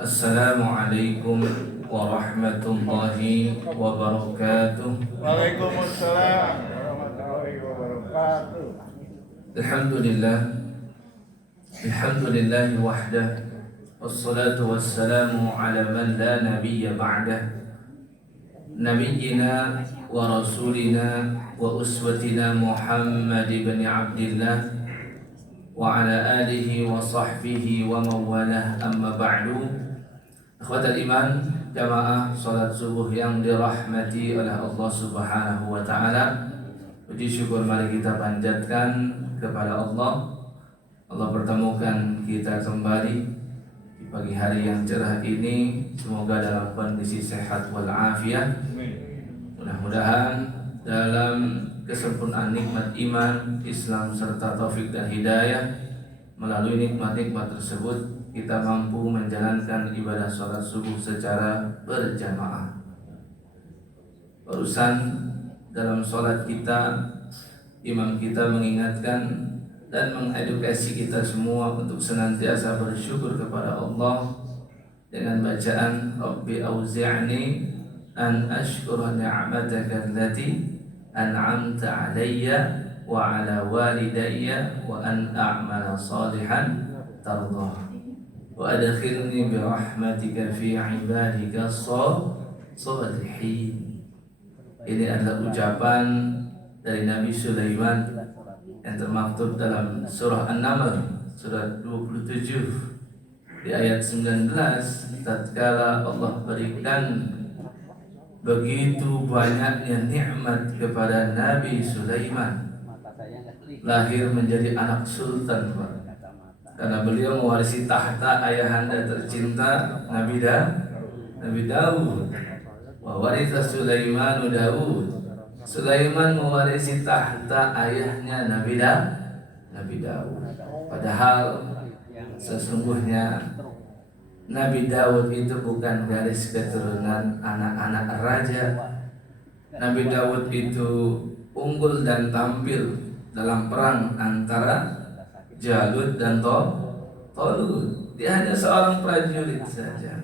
Assalamualaikum warahmatullahi wabarakatuh. Waalaikumsalam warahmatullahi wabarakatuh. Alhamdulillah, alhamdulillahi wahdah, wassalatu wassalamu ala man la nabiyya ba'dah, nabiyyina wa rasulina wa uswatina Muhammad ibn Abdillah wa ala alihi wa sahbihi wa mawalah, amma ba'du. Akhwatal iman, jamaah salat subuh yang dirahmati oleh Allah Subhanahu wa taala. Puji syukur mari kita panjatkan kepada Allah. Allah pertemukan kita kembali di pagi hari yang cerah ini, semoga dalam kondisi sehat wal afiat. Mudah-mudahan dalam kesempurnaan nikmat iman, Islam serta taufik dan hidayah, melalui nikmat-nikmat tersebut kita mampu menjalankan ibadah sholat subuh secara berjamaah. Barusan dalam sholat kita, imam kita mengingatkan dan mengedukasi kita semua untuk senantiasa bersyukur kepada Allah dengan bacaan Rabbi auzi'ni an ashkura ni'mataka allati an'amta alayya wa ala walidayya wa an a'mala salihan tardah wa adkhilni bi rahmatika fi ibadika sholihin. Ini adalah ucapan dari Nabi Sulaiman yang termaktub dalam surah An-Naml surat 27 di ayat 19, tatkala Allah berikan begitu banyaknya nikmat kepada Nabi Sulaiman, lahir menjadi anak sultan, Pak. Karena beliau mewarisi tahta ayahanda tercinta Nabi Daud. Wa waritha Sulaiman Daud. Sulaiman mewarisi tahta ayahnya Nabi Daud. Padahal sesungguhnya Nabi Daud itu bukan garis keturunan anak-anak raja. Nabi Daud itu unggul dan tampil dalam perang antara Jalut dan Tolut. Dia hanya seorang prajurit saja.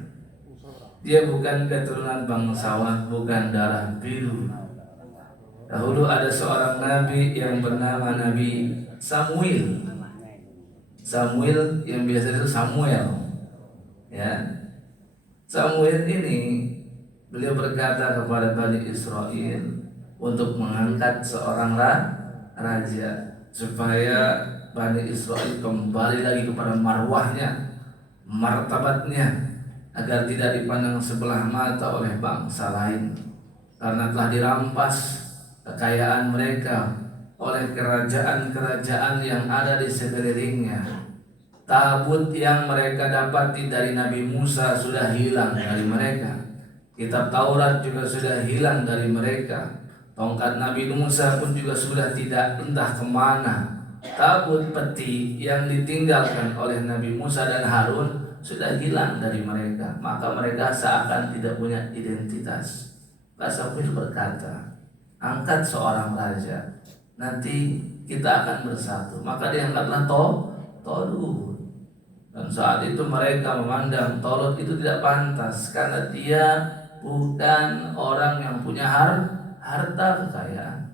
Dia bukan keturunan bangsawan, bukan darah biru. Dahulu ada seorang nabi yang bernama Nabi Samuel. Samuel yang biasa itu Samuel. Ya. Samuel ini beliau berkata kepada Bani Israel untuk mengangkat seorang raja supaya Bani Israel kembali lagi kepada marwahnya, martabatnya, agar tidak dipandang sebelah mata oleh bangsa lain, karena telah dirampas kekayaan mereka oleh kerajaan-kerajaan yang ada di sekelilingnya. Tabut yang mereka dapati dari Nabi Musa sudah hilang dari mereka. Kitab Taurat juga sudah hilang dari mereka. Tongkat Nabi Musa pun juga sudah tidak entah kemana. Tabut peti yang ditinggalkan oleh Nabi Musa dan Harun sudah hilang dari mereka. Maka mereka seakan tidak punya identitas. Samuel berkata, angkat seorang raja, nanti kita akan bersatu. Maka diangkatlah Tolut. Dan saat itu mereka memandang Tolut itu tidak pantas, karena dia bukan orang yang punya harta kekayaan.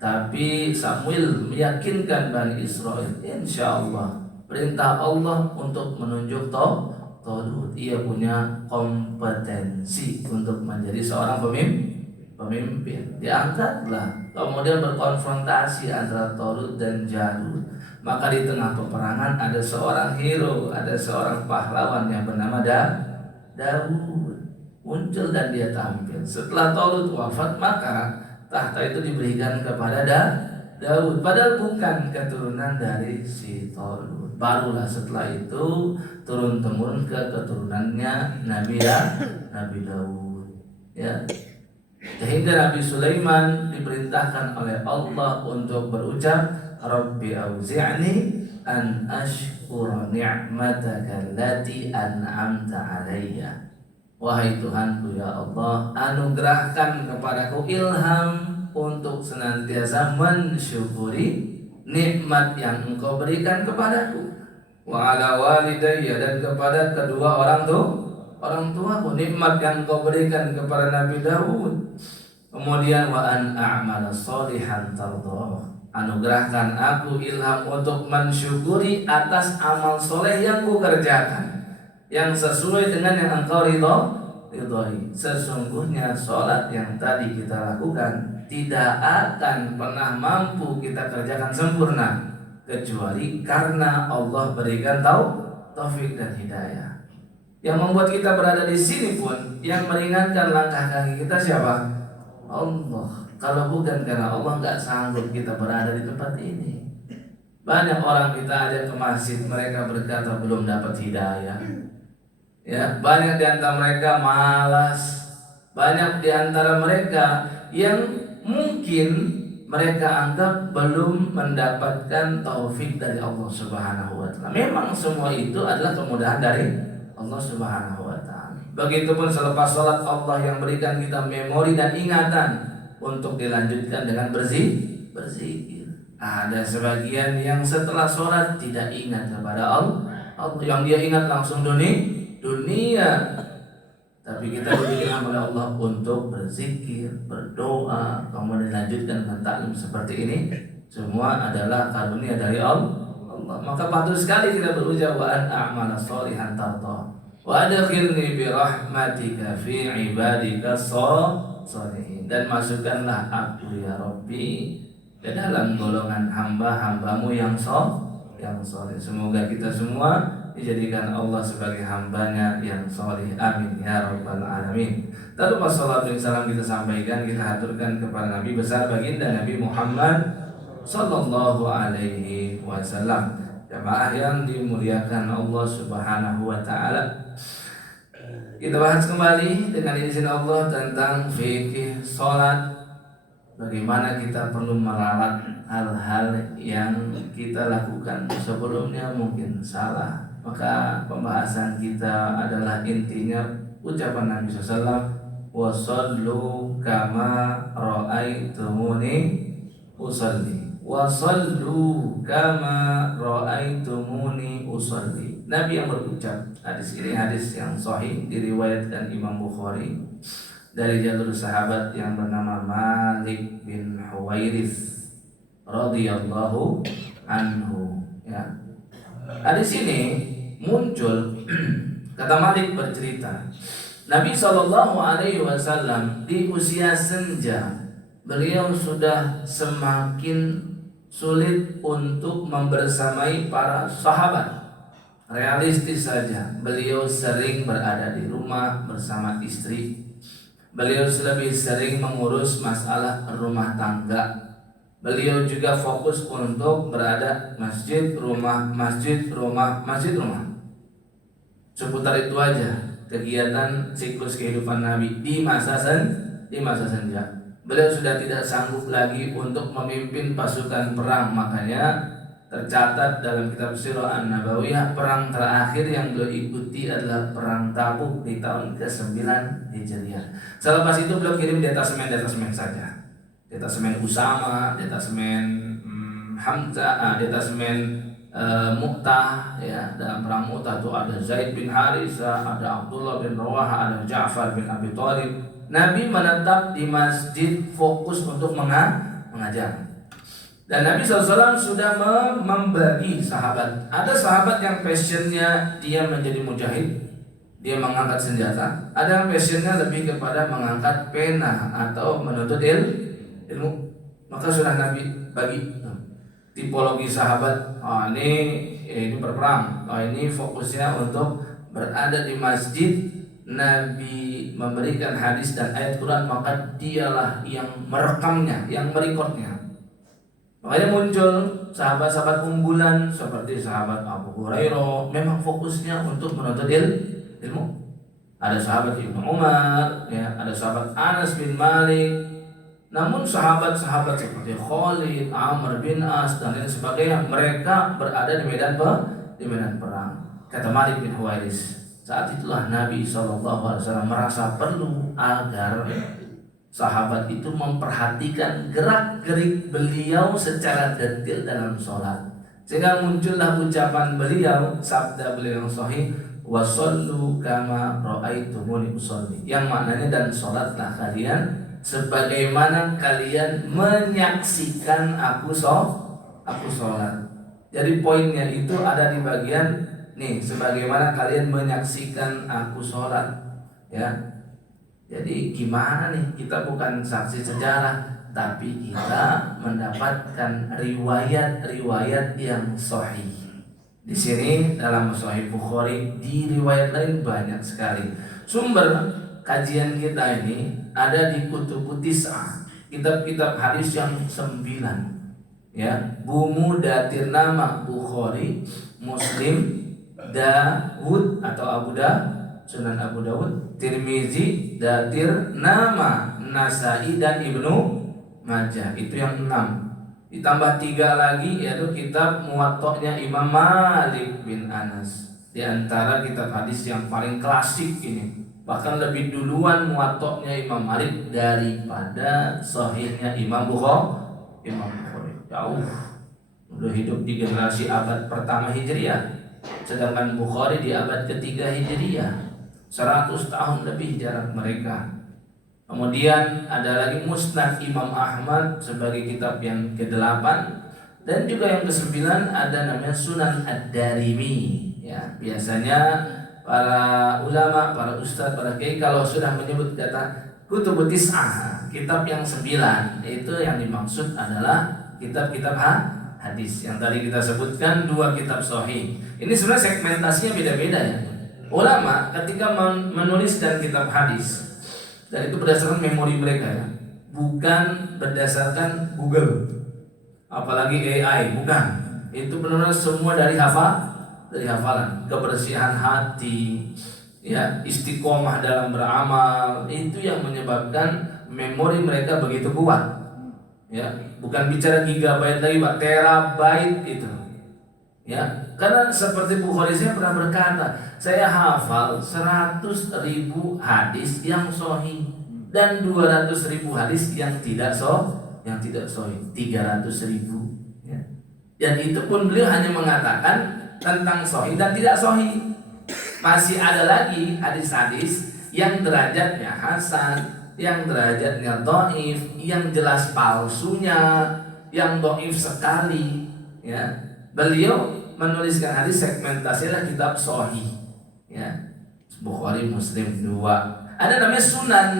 Tapi Samuel meyakinkan Bani Israel, insya Allah perintah Allah untuk menunjuk Tolut. Ia punya kompetensi untuk menjadi seorang pemimpin. Diangkatlah. Kemudian berkonfrontasi antara Tolut dan Jalut. Maka di tengah peperangan ada seorang hero, ada seorang pahlawan yang bernama Daud. Muncul dan dia tampil. Setelah Tolut wafat, maka tahta itu diberikan kepada Daud. Padahal bukan keturunan dari si Tolut. Barulah setelah itu turun-temurun ke keturunannya Nabi Daud. Ya. Sehingga Nabi Sulaiman diperintahkan oleh Allah untuk berucap, Rabbi auzi'ni an ashkura ni'mataka allati an'amta alayya. Wahai Tuhanku ya Allah, anugerahkan kepadaku ilham untuk senantiasa mensyukuri nikmat yang Engkau berikan kepadaku. wa ala walidayya, dan kepada kedua orang tuaku, nikmat yang kau berikan kepada Nabi Daud. Kemudian wa an a'mala sholihan tardha, anugerahkan aku ilham untuk mensyukuri atas amal soleh yang ku kerjakan, yang sesuai dengan yang engkau ridhoi. Sesungguhnya sholat yang tadi kita lakukan tidak akan pernah mampu kita kerjakan sempurna kecuali karena Allah berikan taufik dan hidayah. Yang membuat kita berada di sini pun, yang meringankan langkah kaki kita siapa? Allah. Kalau bukan karena Allah, nggak sanggup kita berada di tempat ini. Banyak orang kita ajak ke masjid, mereka berkata belum dapat hidayah. Ya, banyak di antara mereka malas. Banyak di antara mereka yang mungkin mereka anggap belum mendapatkan taufik dari Allah Subhanahu wa taala. Memang semua itu adalah kemudahan dari Allah Subhanahu wa taala. Begitupun selepas sholat, Allah yang berikan kita memori dan ingatan untuk dilanjutkan dengan berzikir. Ada sebagian yang setelah sholat tidak ingat kepada Allah, yang dia ingat langsung dunia. Tapi kita diberikan oleh Allah untuk berzikir, berdoa, kemudian dilanjutkan dengan taklim seperti ini. Semua adalah karunia dari Allah. Maka patut sekali kita berucap wa an a'mala sholihan tardha wa adkhilni bi rahmatika fi ibadika sholihin, dan masukkanlah aku ya Rabbi ke dalam golongan hamba-hambamu yang soleh. Semoga kita semua dijadikan Allah sebagai hambanya yang soleh. Amin ya rabbal alamin. Lalu wassalatu wassalam kita sampaikan, kita haturkan kepada Nabi besar baginda Nabi Muhammad sallallahu alaihi wasallam. Jamaah yang dimuliakan Allah Subhanahu wa taala, kita bahas kembali dengan izin Allah tentang fikih salat. Bagaimana kita perlu meralat hal-hal yang kita lakukan sebelumnya mungkin salah. Maka pembahasan kita adalah intinya ucapan Nabi SAW, wasallu kama ra'aitumuni usalli, wasallu kama ra'aitumuni usalli. Nabi yang berucap, hadis ini hadis yang sahih diriwayatkan Imam Bukhari dari jalur sahabat yang bernama Malik bin Huwairits radhiyallahu anhu. Ya. Hadis ini muncul kata Malik bercerita, Nabi SAW di usia senja beliau sudah semakin sulit untuk membersamai para sahabat. Realistis saja, beliau sering berada di rumah bersama istri. Beliau lebih sering mengurus masalah rumah tangga. Beliau juga fokus untuk berada masjid, rumah, masjid, rumah, masjid, rumah. Seputar itu aja kegiatan siklus kehidupan Nabi di masa senja. Beliau sudah tidak sanggup lagi untuk memimpin pasukan perang. Makanya tercatat dalam kitab Sirah An-Nabawiyah, perang terakhir yang beliau ikuti adalah perang Tabuk di tahun ke-9 Hijriah. Selepas itu beliau kirim detasemen saja. Detasemen Usama, detasemen Hamzah, detasemen Mu'tah, ya. Dalam perang Mu'tah itu ada Zaid bin Harisah, ada Abdullah bin Rawaha, ada Ja'far bin Abi Thalib. Nabi menetap di masjid fokus untuk mengajar. Dan Nabi SAW sudah membagi sahabat. Ada sahabat yang passionnya dia menjadi mujahid, dia mengangkat senjata. Ada yang passionnya lebih kepada mengangkat pena atau menuntut ilmu. Maka sudah Nabi bagi tipologi sahabat. Ini berperang. Ini fokusnya untuk berada di masjid. Nabi memberikan hadis dan ayat Quran, maka dialah yang merekamnya, yang merekodnya. Makanya muncul sahabat-sahabat unggulan seperti sahabat Abu Hurairah, memang fokusnya untuk menuntut ilmu. Ada sahabat Ibnu Umar, ya, ada sahabat Anas bin Malik. Namun sahabat-sahabat seperti Khalid, Amr bin As dan lain sebagainya, mereka berada di medan perang. Kata Malik bin Huwairits, saat itulah Nabi SAW merasa perlu agar sahabat itu memperhatikan gerak-gerik beliau secara detail dalam sholat, Sehingga muncullah ucapan beliau, sabda beliau yang sahih, wasallu kama ra'aitumuni usolli, yang maknanya dan sholatlah kalian sebagaimana kalian menyaksikan aku sholat. Jadi poinnya itu ada di bagian nih, sebagaimana kalian menyaksikan aku sholat, ya. Jadi gimana nih, kita bukan saksi sejarah, tapi kita mendapatkan riwayat-riwayat yang sahih. Di sini dalam Sahih Bukhari, di riwayat lain banyak sekali. Sumber kajian kita ini ada di Kutubut Tis'ah, kitab-kitab hadis yang 9. Ya, Bumu datir nama Bukhari, Muslim, Dawud atau Abu Dawud, Sunan Abu Dawud, Tirmizi, datir nama Nasai dan Ibnu Majah. Itu yang 6. Ditambah 3 lagi yaitu kitab Muwatta'nya Imam Malik bin Anas. Di antara kitab hadis yang paling klasik ini, bahkan lebih duluan Muwatta'nya Imam Malik daripada Sahihnya Imam Bukhari. Jauh. Udah hidup di generasi abad pertama Hijriah, sedangkan Bukhari di abad ketiga Hijriah. 100 tahun lebih jarak mereka. Kemudian ada lagi Musnad Imam Ahmad sebagai kitab yang ke-8, dan juga yang ke-9 ada namanya Sunan Ad-Darimi. Ya, biasanya para ulama, para ustadz, para kiai kalau sudah menyebut kata Kutubut Tis'ah, kitab yang 9, itu yang dimaksud adalah kitab-kitab hadis. Yang tadi kita sebutkan 2 kitab sahih. Ini sebenarnya segmentasinya beda-beda ya. Ulama ketika menuliskan kitab hadis, dan itu berdasarkan memori mereka ya, bukan berdasarkan Google, apalagi AI, bukan. Itu benar-benar semua dari hafalan, kebersihan hati, ya, istiqomah dalam beramal, itu yang menyebabkan memori mereka begitu kuat. Ya, bukan bicara gigabyte lagi, Pak, terabyte itu. Ya, karena seperti Bukhari, saya pernah berkata, saya hafal 100.000 hadis yang sahih dan 200.000 hadis yang tidak sahih, 300.000. Ya. Dan itu pun beliau hanya mengatakan tentang sahih dan tidak sahih. Masih ada lagi hadis-hadis yang derajatnya hasan, yang derajatnya dhaif, yang jelas palsunya, yang dhaif sekali. Ya, beliau menuliskan hadis segmentasinya kitab sahih. Ya, Bukhari, Muslim 2. Ada namanya Sunan.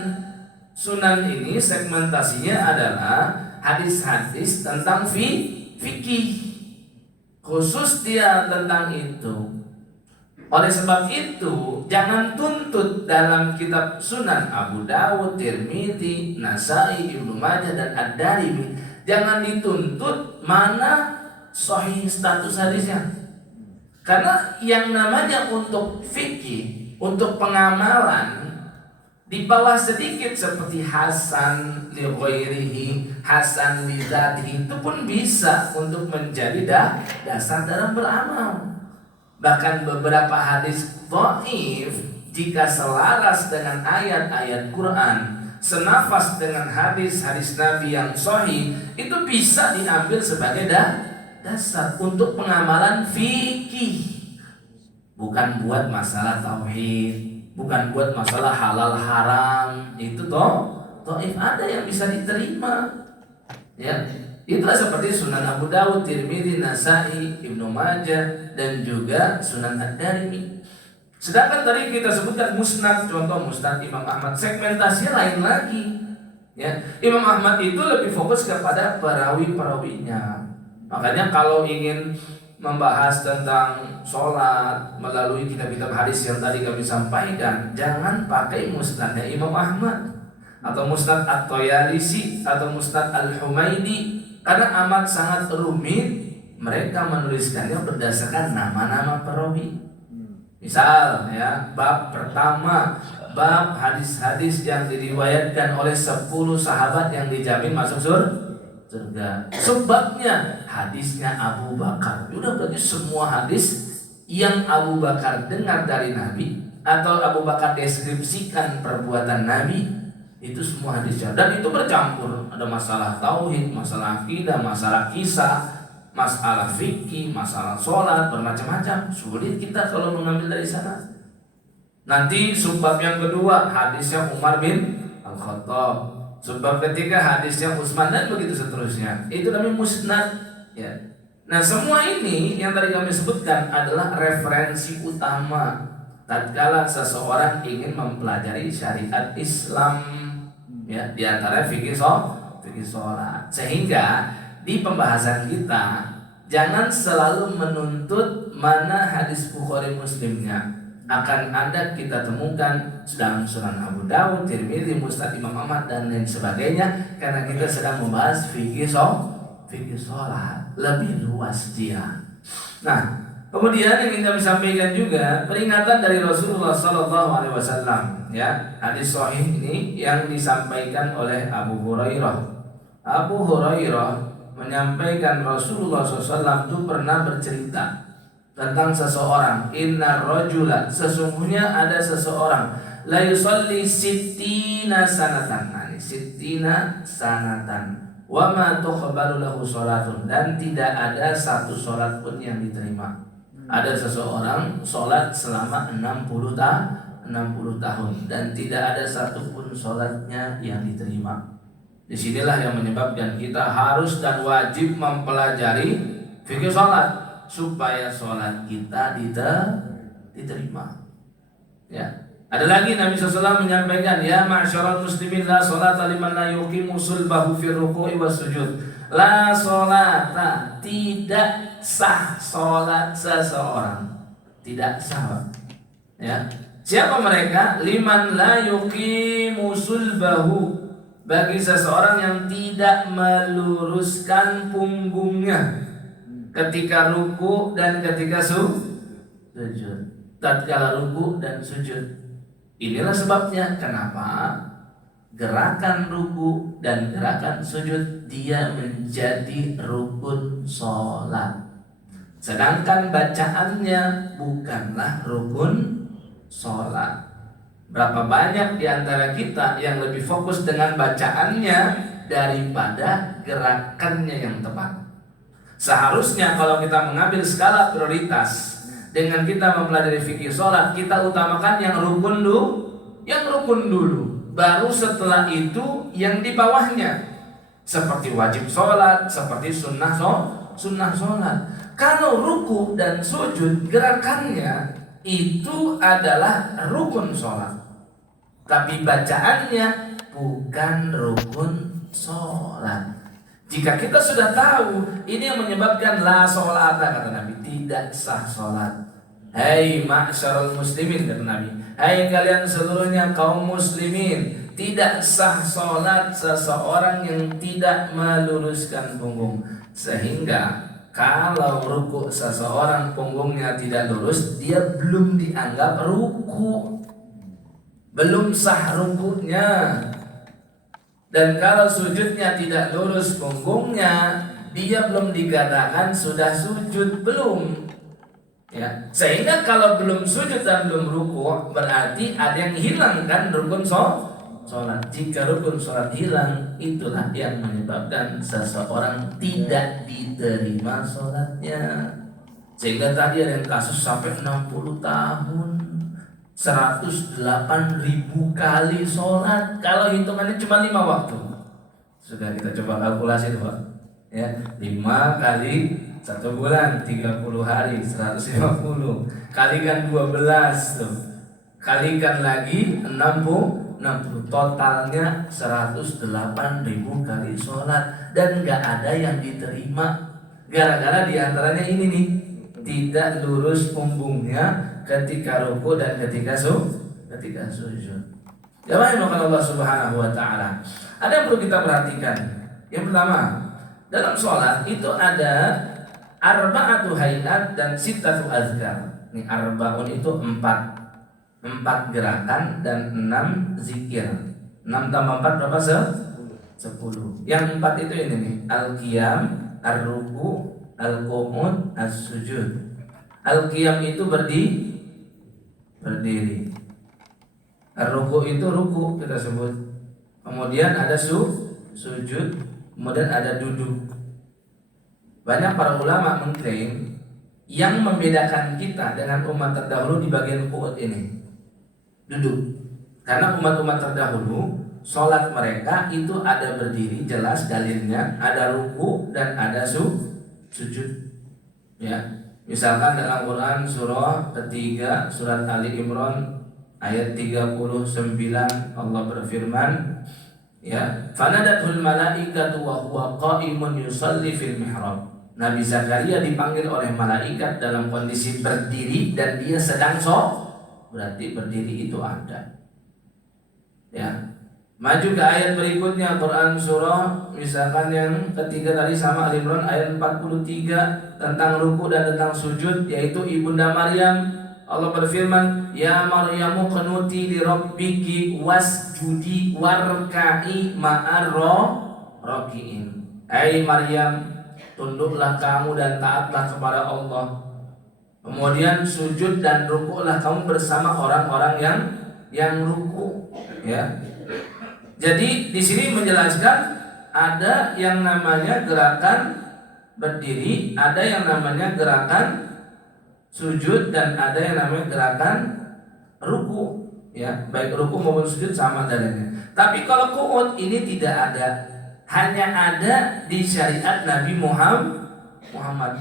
Sunan ini segmentasinya adalah hadis-hadis tentang fikih. Khusus dia tentang itu. Oleh sebab itu, jangan tuntut dalam kitab Sunan Abu Dawud, Tirmidzi, Nasai, Ibnu Majah dan Ad-Darimi, jangan dituntut mana sahih status hadisnya. Karena yang namanya untuk fikih, untuk pengamalan, di bawah sedikit seperti hasan li ghairihi, hasan li dzatihi, itu pun bisa untuk menjadi dasar dalam beramal. Bahkan beberapa hadis dhaif jika selaras dengan ayat-ayat Quran, senafas dengan hadis-hadis Nabi yang sahih, itu bisa diambil sebagai dasar untuk pengamalan fikih. Bukan buat masalah tauhid, bukan buat masalah halal haram. Itu dhaif ada yang bisa diterima. Ya, itulah seperti Sunan Abu Dawud, Tirmidzi, Nasai, Ibnu Majah dan juga Sunan Ad-Darimi. Sedangkan tadi kita sebutkan Musnad, contoh Musnad Imam Ahmad, segmentasinya lain lagi. Ya, Imam Ahmad itu lebih fokus kepada perawi-perawinya. Makanya kalau ingin membahas tentang sholat melalui kitab-kitab hadis yang tadi kami sampaikan, jangan pakai Musnadnya Imam Ahmad atau Musnad At-Tayalisi atau Musnad Al-Humaidi, karena amat sangat rumit. Mereka menuliskannya berdasarkan nama-nama perawi. Misal ya, bab pertama, bab hadis-hadis yang diriwayatkan oleh 10 sahabat yang dijamin masuk surga. Sebabnya hadisnya Abu Bakar. Udah, berarti semua hadis yang Abu Bakar dengar dari Nabi atau Abu Bakar deskripsikan perbuatan Nabi, itu semua hadisnya. Dan itu bercampur, ada masalah tauhid, masalah akidah, masalah kisah, masalah fikih, masalah sholat, bermacam-macam. Sulit kita kalau mengambil dari sana. Nanti subbab yang kedua hadisnya Umar bin Al-Khattab, subbab ketiga hadisnya Utsman, dan begitu seterusnya. Itu namanya musnad, ya. Nah, semua ini yang tadi kami sebutkan adalah referensi utama tatkala seseorang ingin mempelajari syariat Islam, ya, di antara fikih sholat. Sehingga di pembahasan kita jangan selalu menuntut mana hadis Bukhari Muslimnya. Akan ada kita temukan dalam Sunan Abu Dawud, Tirmidzi, Musnad Imam Ahmad, dan lain sebagainya. Karena kita sedang membahas fikih sholat, lebih luas dia. Nah, kemudian yang ingin kami sampaikan juga peringatan dari Rasulullah SAW, ya, hadis sahih ini yang disampaikan oleh Abu Hurairah. Abu Hurairah menyampaikan Rasulullah SAW itu pernah bercerita tentang seseorang, inna rajula, sesungguhnya ada seseorang, la yusalli sittina sanatan, sittina sanatan, wa ma tuqbalu lahu salatun, dan tidak ada satu salat pun yang diterima. Ada seseorang salat selama 60 tahun dan tidak ada satu pun salatnya yang diterima. Disinilah yang menyebabkan kita harus dan wajib mempelajari fikih salat supaya sholat kita diterima. Ya. Ada lagi Nabi SAW menyampaikan, ya ma'syaral muslimin, la sholata liman la yuqimu sulbahu fi ruku'i was sujud. La sholata, tidak sah sholat seseorang, tidak sah. Ya. Siapa mereka? Liman la yuqimu sulbahu, bagi seseorang yang tidak meluruskan punggungnya ketika ruku dan ketika sujud. Tatkala ruku dan sujud. Inilah sebabnya kenapa gerakan ruku dan gerakan sujud dia menjadi rukun sholat, sedangkan bacaannya bukanlah rukun sholat. Berapa banyak di antara kita yang lebih fokus dengan bacaannya daripada gerakannya yang tepat. Seharusnya kalau kita mengambil skala prioritas dengan kita mempelajari fikih sholat, kita utamakan yang rukun dulu, baru setelah itu yang di bawahnya, seperti wajib sholat, seperti sunnah sholat. Kalau ruku dan sujud gerakannya itu adalah rukun sholat, tapi bacaannya bukan rukun sholat. Jika kita sudah tahu ini yang menyebabkan la sholata, kata Nabi, tidak sah sholat. Hai ma'syarul muslimin, kata Nabi, hai kalian seluruhnya kaum muslimin, tidak sah sholat seseorang yang tidak meluruskan punggung. Sehingga kalau ruku seseorang punggungnya tidak lurus, dia belum dianggap ruku, belum sah rukunya. Dan kalau sujudnya tidak lurus punggungnya, dia belum dikatakan sudah sujud, belum. Ya, sehingga kalau belum sujud dan belum ruku, berarti ada yang hilang kan rukun sholat. Jika rukun sholat hilang, itulah yang menyebabkan seseorang tidak diterima sholatnya. Sehingga tadi ada yang kasus sampai 60 tahun, 108.000 kali sholat. Kalau hitungannya cuma 5 waktu, sudah kita coba kalkulasi tuh Pak, ya, 5 kali 1 bulan 30 hari 150, kalikan 12 tuh, kalikan lagi 60, totalnya 108.000 kali sholat, dan gak ada yang diterima gara-gara diantaranya ini nih, tidak lurus punggungnya ketika ruku dan ketika sujud. Jamaah yang Allah Subhanahu wa taala. Ada yang perlu kita perhatikan. Yang pertama, dalam sholat itu ada arba'atu hayat dan sittatu azkar. Ini arba'un itu 4 gerakan dan 6 zikir. 6 tambah 4 berapa? 10. Yang 4 itu ini nih, al-qiyam, ar-ruku, al-qu'ud, as-sujud. Al-qiyam itu berdiri. Ar-ruku itu ruku kita sebut. Kemudian ada sujud, kemudian ada duduk. Banyak para ulama mengklaim yang membedakan kita dengan umat terdahulu di bagian qu'ud ini, duduk. Karena umat-umat terdahulu sholat mereka itu ada berdiri, jelas dalilnya, ada ruku dan ada sujud. Ya, misalkan dalam Quran surah ketiga surat Ali Imran ayat 39 Allah berfirman, ya, fanadatul malaikatu wa huwa qa'imun yusalli fil mihrab. Nabi Zakaria dipanggil oleh malaikat dalam kondisi berdiri dan dia sedang berarti berdiri itu ada. Ya. Maju ke ayat berikutnya Quran surah misalkan yang ketiga tadi sama Ali Imran ayat 43 tentang ruku dan tentang sujud, yaitu ibunda Maryam. Allah berfirman, ya Maryamu qanuti li rabbiki wasjudi warka'i ma'ar raki'in. Hai Maryam, tunduklah kamu dan taatlah kepada Allah. Kemudian sujud dan rukuklah kamu bersama orang-orang yang ruku. Ya. Jadi di sini menjelaskan ada yang namanya gerakan berdiri, ada yang namanya gerakan sujud, dan ada yang namanya gerakan ruku. Ya, baik ruku maupun sujud sama dalilnya. Tapi kalau qu'ud ini tidak ada, hanya ada di syariat Nabi Muhammad.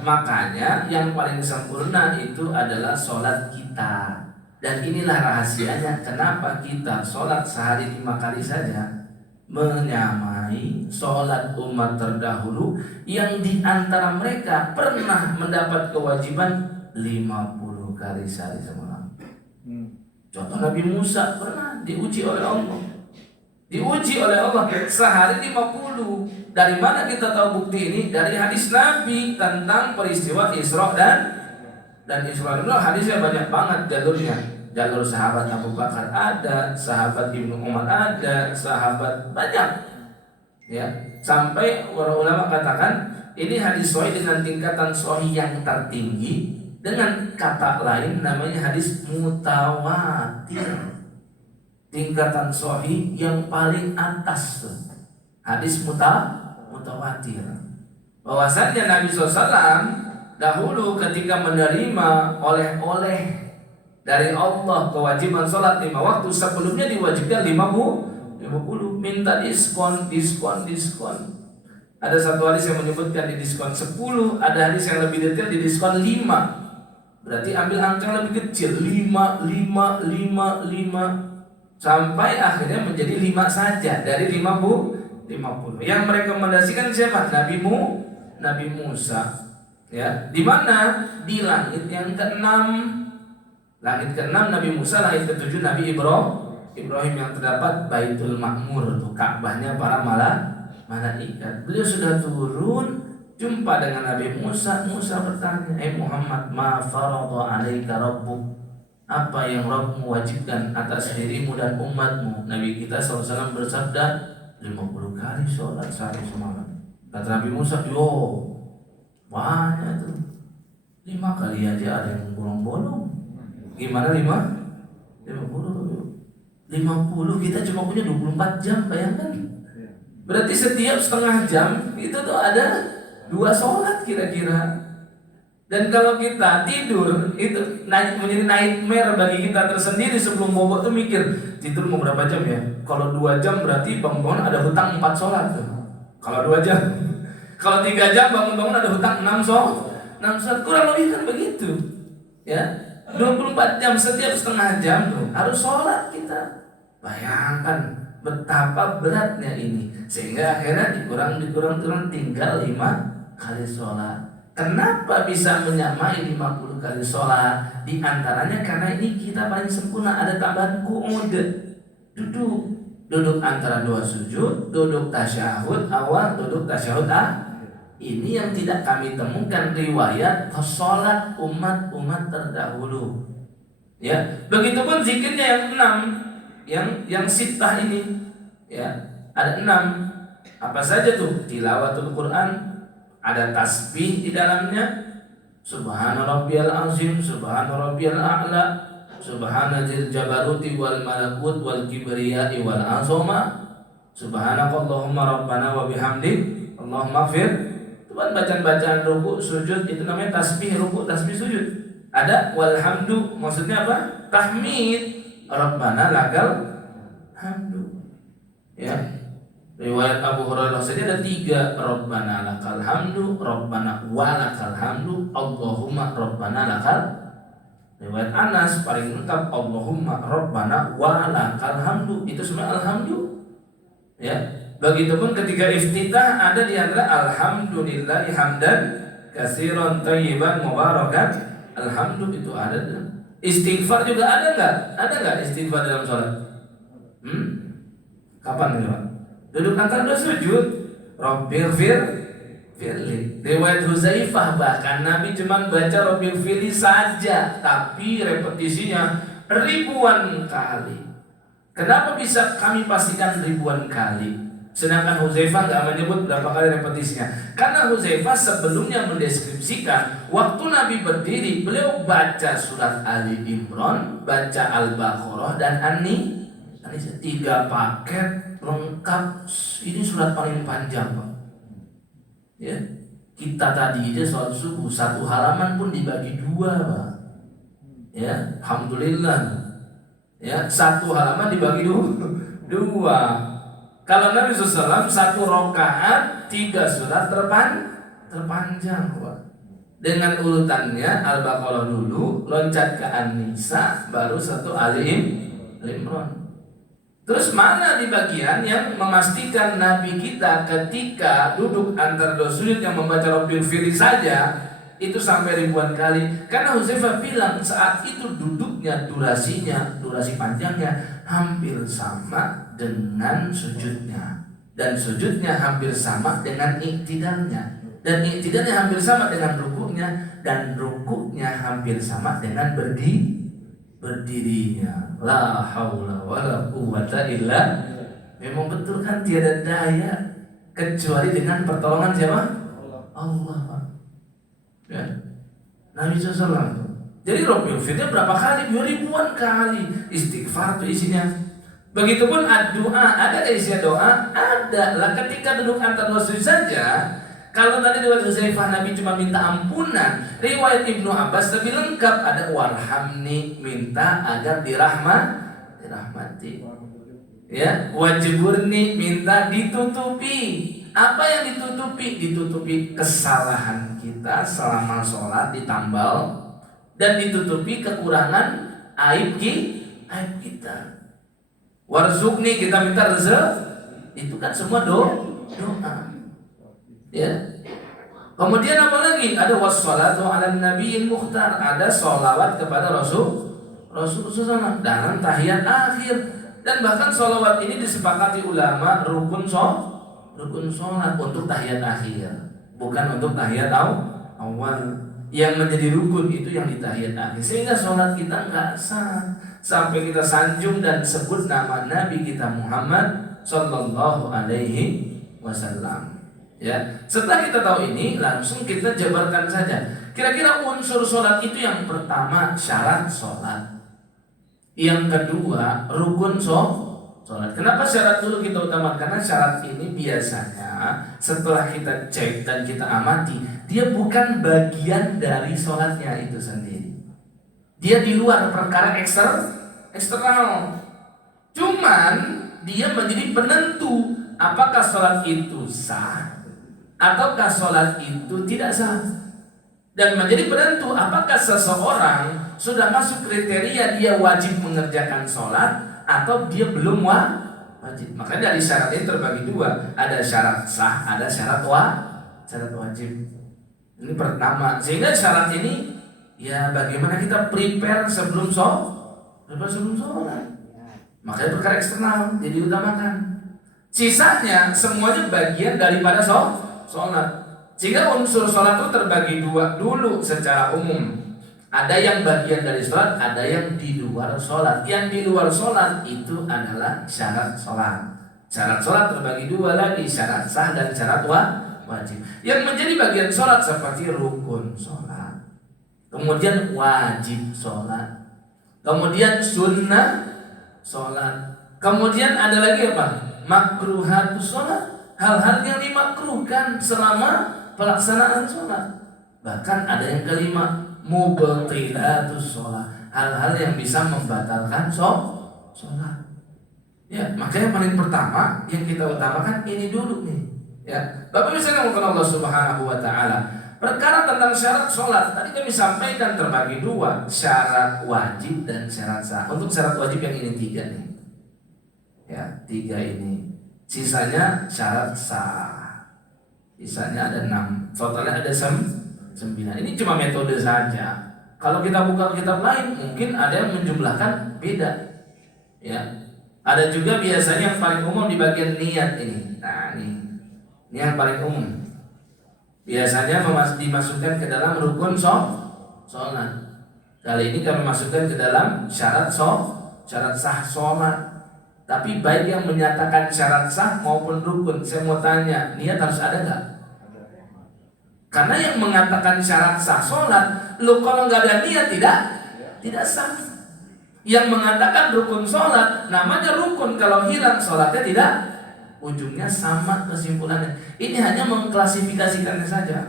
Makanya yang paling sempurna itu adalah sholat kita. Dan inilah rahasianya kenapa kita sholat sehari 5 kali saja, menyamai sholat umat terdahulu yang di antara mereka pernah mendapat kewajiban 50 kali sehari semalam. Contoh Nabi Musa pernah diuji oleh Allah. Diuji oleh Allah sehari 50. Dari mana kita tahu bukti ini? Dari hadis Nabi tentang peristiwa Isra dan Isra. Hadisnya banyak banget jalurnya. Jalur sahabat Abu Bakar ada, sahabat Ibnu Umar ada, sahabat banyak. Ya, sampai para ulama katakan ini hadis sahih dengan tingkatan sahih yang tertinggi, dengan kata lain namanya hadis mutawatir. Tingkatan sahih yang paling atas, hadis mutawatir. Bahwasanya Nabi SAW dahulu ketika menerima oleh-oleh dari Allah kewajiban sholat 5 waktu, sebelumnya diwajibkan 50, minta diskon. Ada satu hadis yang menyebutkan di diskon 10, ada hadis yang lebih detail di diskon 5. Berarti ambil angka yang lebih kecil, 5 sampai akhirnya menjadi 5 saja dari 50. Yang merekomendasikan siapa? Nabi Musa. Ya, di mana? Di langit yang ke-6. Langit ke-6 Nabi Musa, langit ke-7 Nabi Ibrahim yang terdapat Baitul Ma'mur, itu Ka'bahnya para malaikat. Beliau sudah turun jumpa dengan Nabi Musa. Musa bertanya, Muhammad, ma farada 'alaika rabbuk? Apa yang Rabbmu wajibkan atas dirimu dan umatmu? Nabi kita SAW bersabda 50 kali sholat sehari semalam. Kata Nabi Musa, banyak tuh, 5 kali aja ada yang bolong-bolong. Gimana 50 kita cuma punya 24 jam, bayangkan. Berarti setiap setengah jam itu tuh ada 2 sholat kira-kira. Dan kalau kita tidur itu menjadi nightmare bagi kita tersendiri. Sebelum bobo tuh mikir tidur mau berapa jam ya. Kalau 2 jam berarti bangun-bangun ada hutang 4 sholat tuh. Kalau 2 jam. Kalau 3 jam bangun-bangun ada hutang 6 sholat. Kurang lebih kan begitu. Ya, 24 jam setiap setengah jam tuh harus sholat kita. Bayangkan betapa beratnya ini. Sehingga akhirnya dikurang tinggal 5 kali sholat. Kenapa bisa menyamai 50 kali sholat? Di antaranya karena ini kita paling sempurna. Ada tambahan qu'ud, duduk antara 2 sujud, duduk tasyahud awal, duduk tasyahud Ini yang tidak kami temukan riwayat sholat umat terdahulu. Ya, begitupun zikirnya yang 6, yang sittah ini. Ya, ada 6. Apa saja tuh? Tilawatul Quran, ada tasbih di dalamnya, subhana rabbiyal azim, subhana rabbiyal a'la, subhana dzil jabaruti wal malakut wal kibriyai wal azama, subhanakallahumma rabbana wa bihamdik allahumma ighfir. Itu Bukan bacaan-bacaan ruku, sujud, itu namanya tasbih ruku, tasbih sujud. Ada walhamdu, maksudnya apa? Tahmid. Rabbana lakal hamdu. Ya. Riwayat Abu Hurairah saja ada 3. Rabbana lakal hamdu, Rabbana walakal hamdu, Allahumma Rabbana lakal. Riwayat Anas paling lengkap, Allahumma Rabbana walakal hamdu. Itu semua alhamdu. Ya. Begitupun ketika iftitah ada di antara alhamdulillahi hamdan katsiran thayyiban mubarakan. Alhamdulillah itu ada. Istighfar juga ada nggak? Ada nggak istighfar dalam sholat? Kapan Pak? Duduk antara 2 sujud. Rabbighfir firli. Riwayat Huzaifah bahkan Nabi cuma baca Rabbighfirli saja, tapi repetisinya ribuan kali. Kenapa bisa kami pastikan ribuan kali? Sedangkan Huzaifah nggak menyebut berapa kali repetisinya. Karena Huzaifah sebelumnya mendeskripsikan waktu Nabi berdiri, beliau baca surat Ali Imran, baca Al-Baqarah dan An-Nisa. 3 paket lengkap. Ini surat paling panjang, Pak. Ya, kita tadi aja sholat subuh 1 halaman pun dibagi 2, Pak. Ya, alhamdulillah. Ya, 1 halaman dibagi 2. Kalau Nabi SAW 1 rakaat 3 surat terpanjang, Pak. Dengan urutannya Al-Baqarah dulu, loncat ke An-Nisa, baru 1 Ali Imran. Terus mana di bagian yang memastikan Nabi kita ketika duduk antara 2 sujud yang membaca Rabbighfirli saja itu sampai ribuan kali? Karena Huzaifah bilang saat itu duduknya durasi panjangnya hampir sama dengan sujudnya, dan sujudnya hampir sama dengan iktidalnya, dan iktidalnya hampir sama dengan rukuknya, dan rukuknya hampir sama dengan berdirinya. La haula wala quwwata illa. Memang betul kan tiada daya kecuali dengan pertolongan siapa? Allah. Ya. Nabi SAW. Jadi Rabbighfirli berapa kali? Ribuan kali. Istighfar itu isinya. Begitupun doa, ada isinya doa? Ada. Lah ketika duduk antara 2 sujud saja. Kalau tadi riwayat Huzaifah Nabi cuma minta ampunan, riwayat Ibnu Abbas lebih lengkap, ada warhamni, minta agar dirahmati. Ya, wajiburni, minta ditutupi. Apa yang ditutupi? Ditutupi kesalahan kita selama sholat ditambal, dan ditutupi kekurangan aib kita. Warzuqni, kita minta rezeki. Itu kan semua doa. Ya. Kemudian apa lagi? Ada wassalatu ala nabiyil mukhtar, ada sholawat kepada Rasulullah SAW dalam tahiyat akhir. Dan bahkan sholawat ini disepakati ulama rukun sholat untuk tahiyat akhir, bukan untuk tahiyat awal. Yang menjadi rukun itu yang di tahiyat akhir, sehingga sholat kita nggak sah sampai kita sanjung dan sebut nama Nabi kita Muhammad Sallallahu Alaihi Wasallam. Ya, setelah kita tahu ini, langsung kita jabarkan saja. Kira-kira unsur sholat itu yang pertama syarat sholat, yang kedua rukun sholat. Kenapa syarat dulu kita utamakan? Karena syarat ini biasanya setelah kita cek dan kita amati, dia bukan bagian dari sholatnya itu sendiri. Dia di luar perkara eksternal. Cuman dia menjadi penentu apakah sholat itu sah ataukah sholat itu tidak sah, dan menjadi penentu apakah seseorang sudah masuk kriteria dia wajib mengerjakan sholat atau dia belum wajib. Makanya dari syarat ini terbagi 2, ada syarat sah, ada syarat wajib. Ini pertama. Sehingga syarat ini ya bagaimana kita prepare sebelum sholat. Makanya perkara eksternal jadi utamakan. Sisanya semuanya bagian daripada sholat. Sehingga unsur sholat itu terbagi 2 dulu secara umum. Ada yang bagian dari sholat, ada yang di luar sholat. Yang di luar sholat itu adalah syarat sholat. Syarat sholat terbagi 2 lagi, syarat sah dan syarat wajib. Yang menjadi bagian sholat seperti rukun sholat, kemudian wajib sholat, kemudian sunnah sholat, kemudian ada lagi apa? Makruhatus sholat. Hal-hal yang dimakruhkan selama pelaksanaan sholat. Bahkan ada yang kelima, mubtilatus sholat, hal-hal yang bisa membatalkan sholat. Ya, makanya paling pertama yang kita utamakan ini dulu nih. Ya, Bapak Ibu sekalian Allah Subhanahu wa taala. Perkara tentang syarat sholat tadi kami sampaikan terbagi dua, syarat wajib dan syarat sah. Untuk syarat wajib yang ini 3 nih. Ya, 3 ini. Sisanya syarat sah. Sisanya ada 6. Totalnya ada 9. Ini cuma metode saja. Kalau kita buka kitab lain mungkin ada yang menjumlahkan beda. Ya. Ada juga biasanya yang paling umum di bagian niat ini. Nah, ini yang paling umum. Biasanya dimasukkan ke dalam rukun sholat. Kali ini kami masukkan ke dalam syarat sah sholat. Tapi baik yang menyatakan syarat sah maupun rukun, saya mau tanya, niat harus ada nggak? Karena yang mengatakan syarat sah sholat, lo kalau nggak ada niat tidak sah. Yang mengatakan rukun sholat, namanya rukun, kalau hilang sholatnya tidak, ujungnya sama kesimpulannya. Ini hanya mengklasifikasikannya saja.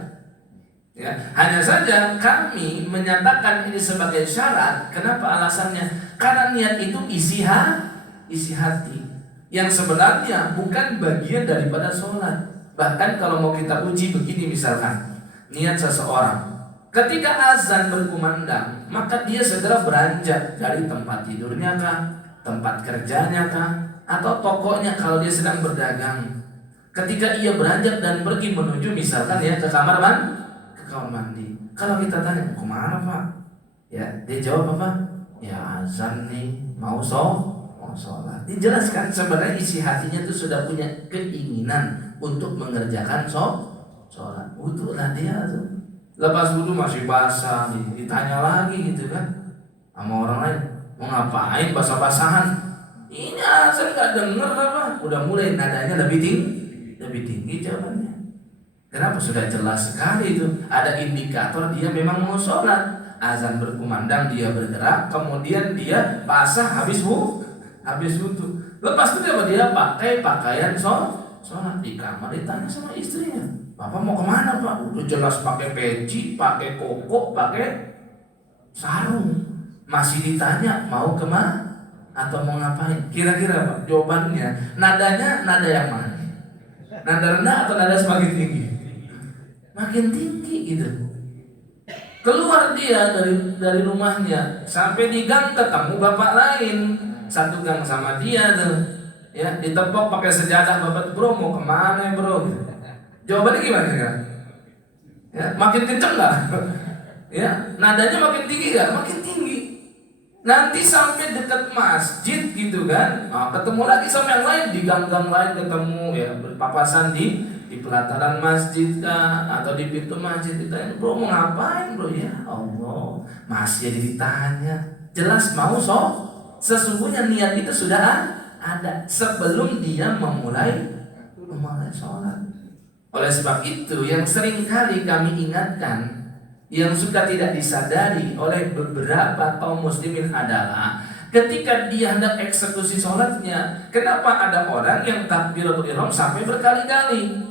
Ya, hanya saja kami menyatakan ini sebagai syarat. Kenapa alasannya? Karena niat itu isi hati, yang sebenarnya bukan bagian daripada sholat. Bahkan kalau mau kita uji begini misalkan, niat seseorang ketika azan berkumandang, maka dia segera beranjak dari tempat tidurnya kah, tempat kerjanya kah, atau tokonya kalau dia sedang berdagang. Ketika ia beranjak dan pergi menuju misalkan ya ke kamar mandi. Kalau kita tanya, kemana Pak? Ya, dia jawab apa? Ya azan nih, mau sholat. Dijelaskan sebenarnya isi hatinya itu sudah punya keinginan untuk mengerjakan sholat. Wudulah dia tuh. Lepas wudu masih basah, ditanya lagi gitu kan sama orang lain, mau ngapain basah-basahan? Ini azan nggak denger apa? Udah mulai nadanya lebih tinggi jawabannya. Kenapa? Sudah jelas sekali itu. Ada indikator dia memang mau sholat. Azan berkumandang, dia bergerak, kemudian dia basah habis wudu. Lepas itu dia pakai pakaian sholat. Di kamar ditanya sama istrinya, Bapak mau kemana Pak? Udah jelas pakai peci, pakai koko, pakai sarung. Masih ditanya mau kemana atau mau ngapain? Kira-kira Pak jawabannya, nadanya nada yang mana? Nada rendah atau nada semakin tinggi? Makin tinggi gitu. Keluar dia dari rumahnya, sampai di gang ketemu bapak lain, satu gang sama dia tuh. Ya, ditepok pakai sejadah, bapak, bro mau kemana ya bro? Gitu. Jawabannya gimana kan? Ya, makin kenceng nggak? Ya, nadanya makin tinggi nggak? Makin tinggi. Nanti sampai dekat masjid gitu kan? Nah, ketemu lagi sama yang lain di gang-gang lain ketemu ya, berpapasan di pelataran masjid kah, atau di pintu masjid ditanya, bro mau ngapain bro? Ya Allah, masih jadi ditanya. Jelas mau sesungguhnya niat itu sudah ada sebelum dia memulai sholat. Oleh sebab itu yang sering kali kami ingatkan, yang suka tidak disadari oleh beberapa kaum muslimin adalah ketika dia hendak eksekusi sholatnya, kenapa ada orang yang takbiratul ihram sampai berkali-kali?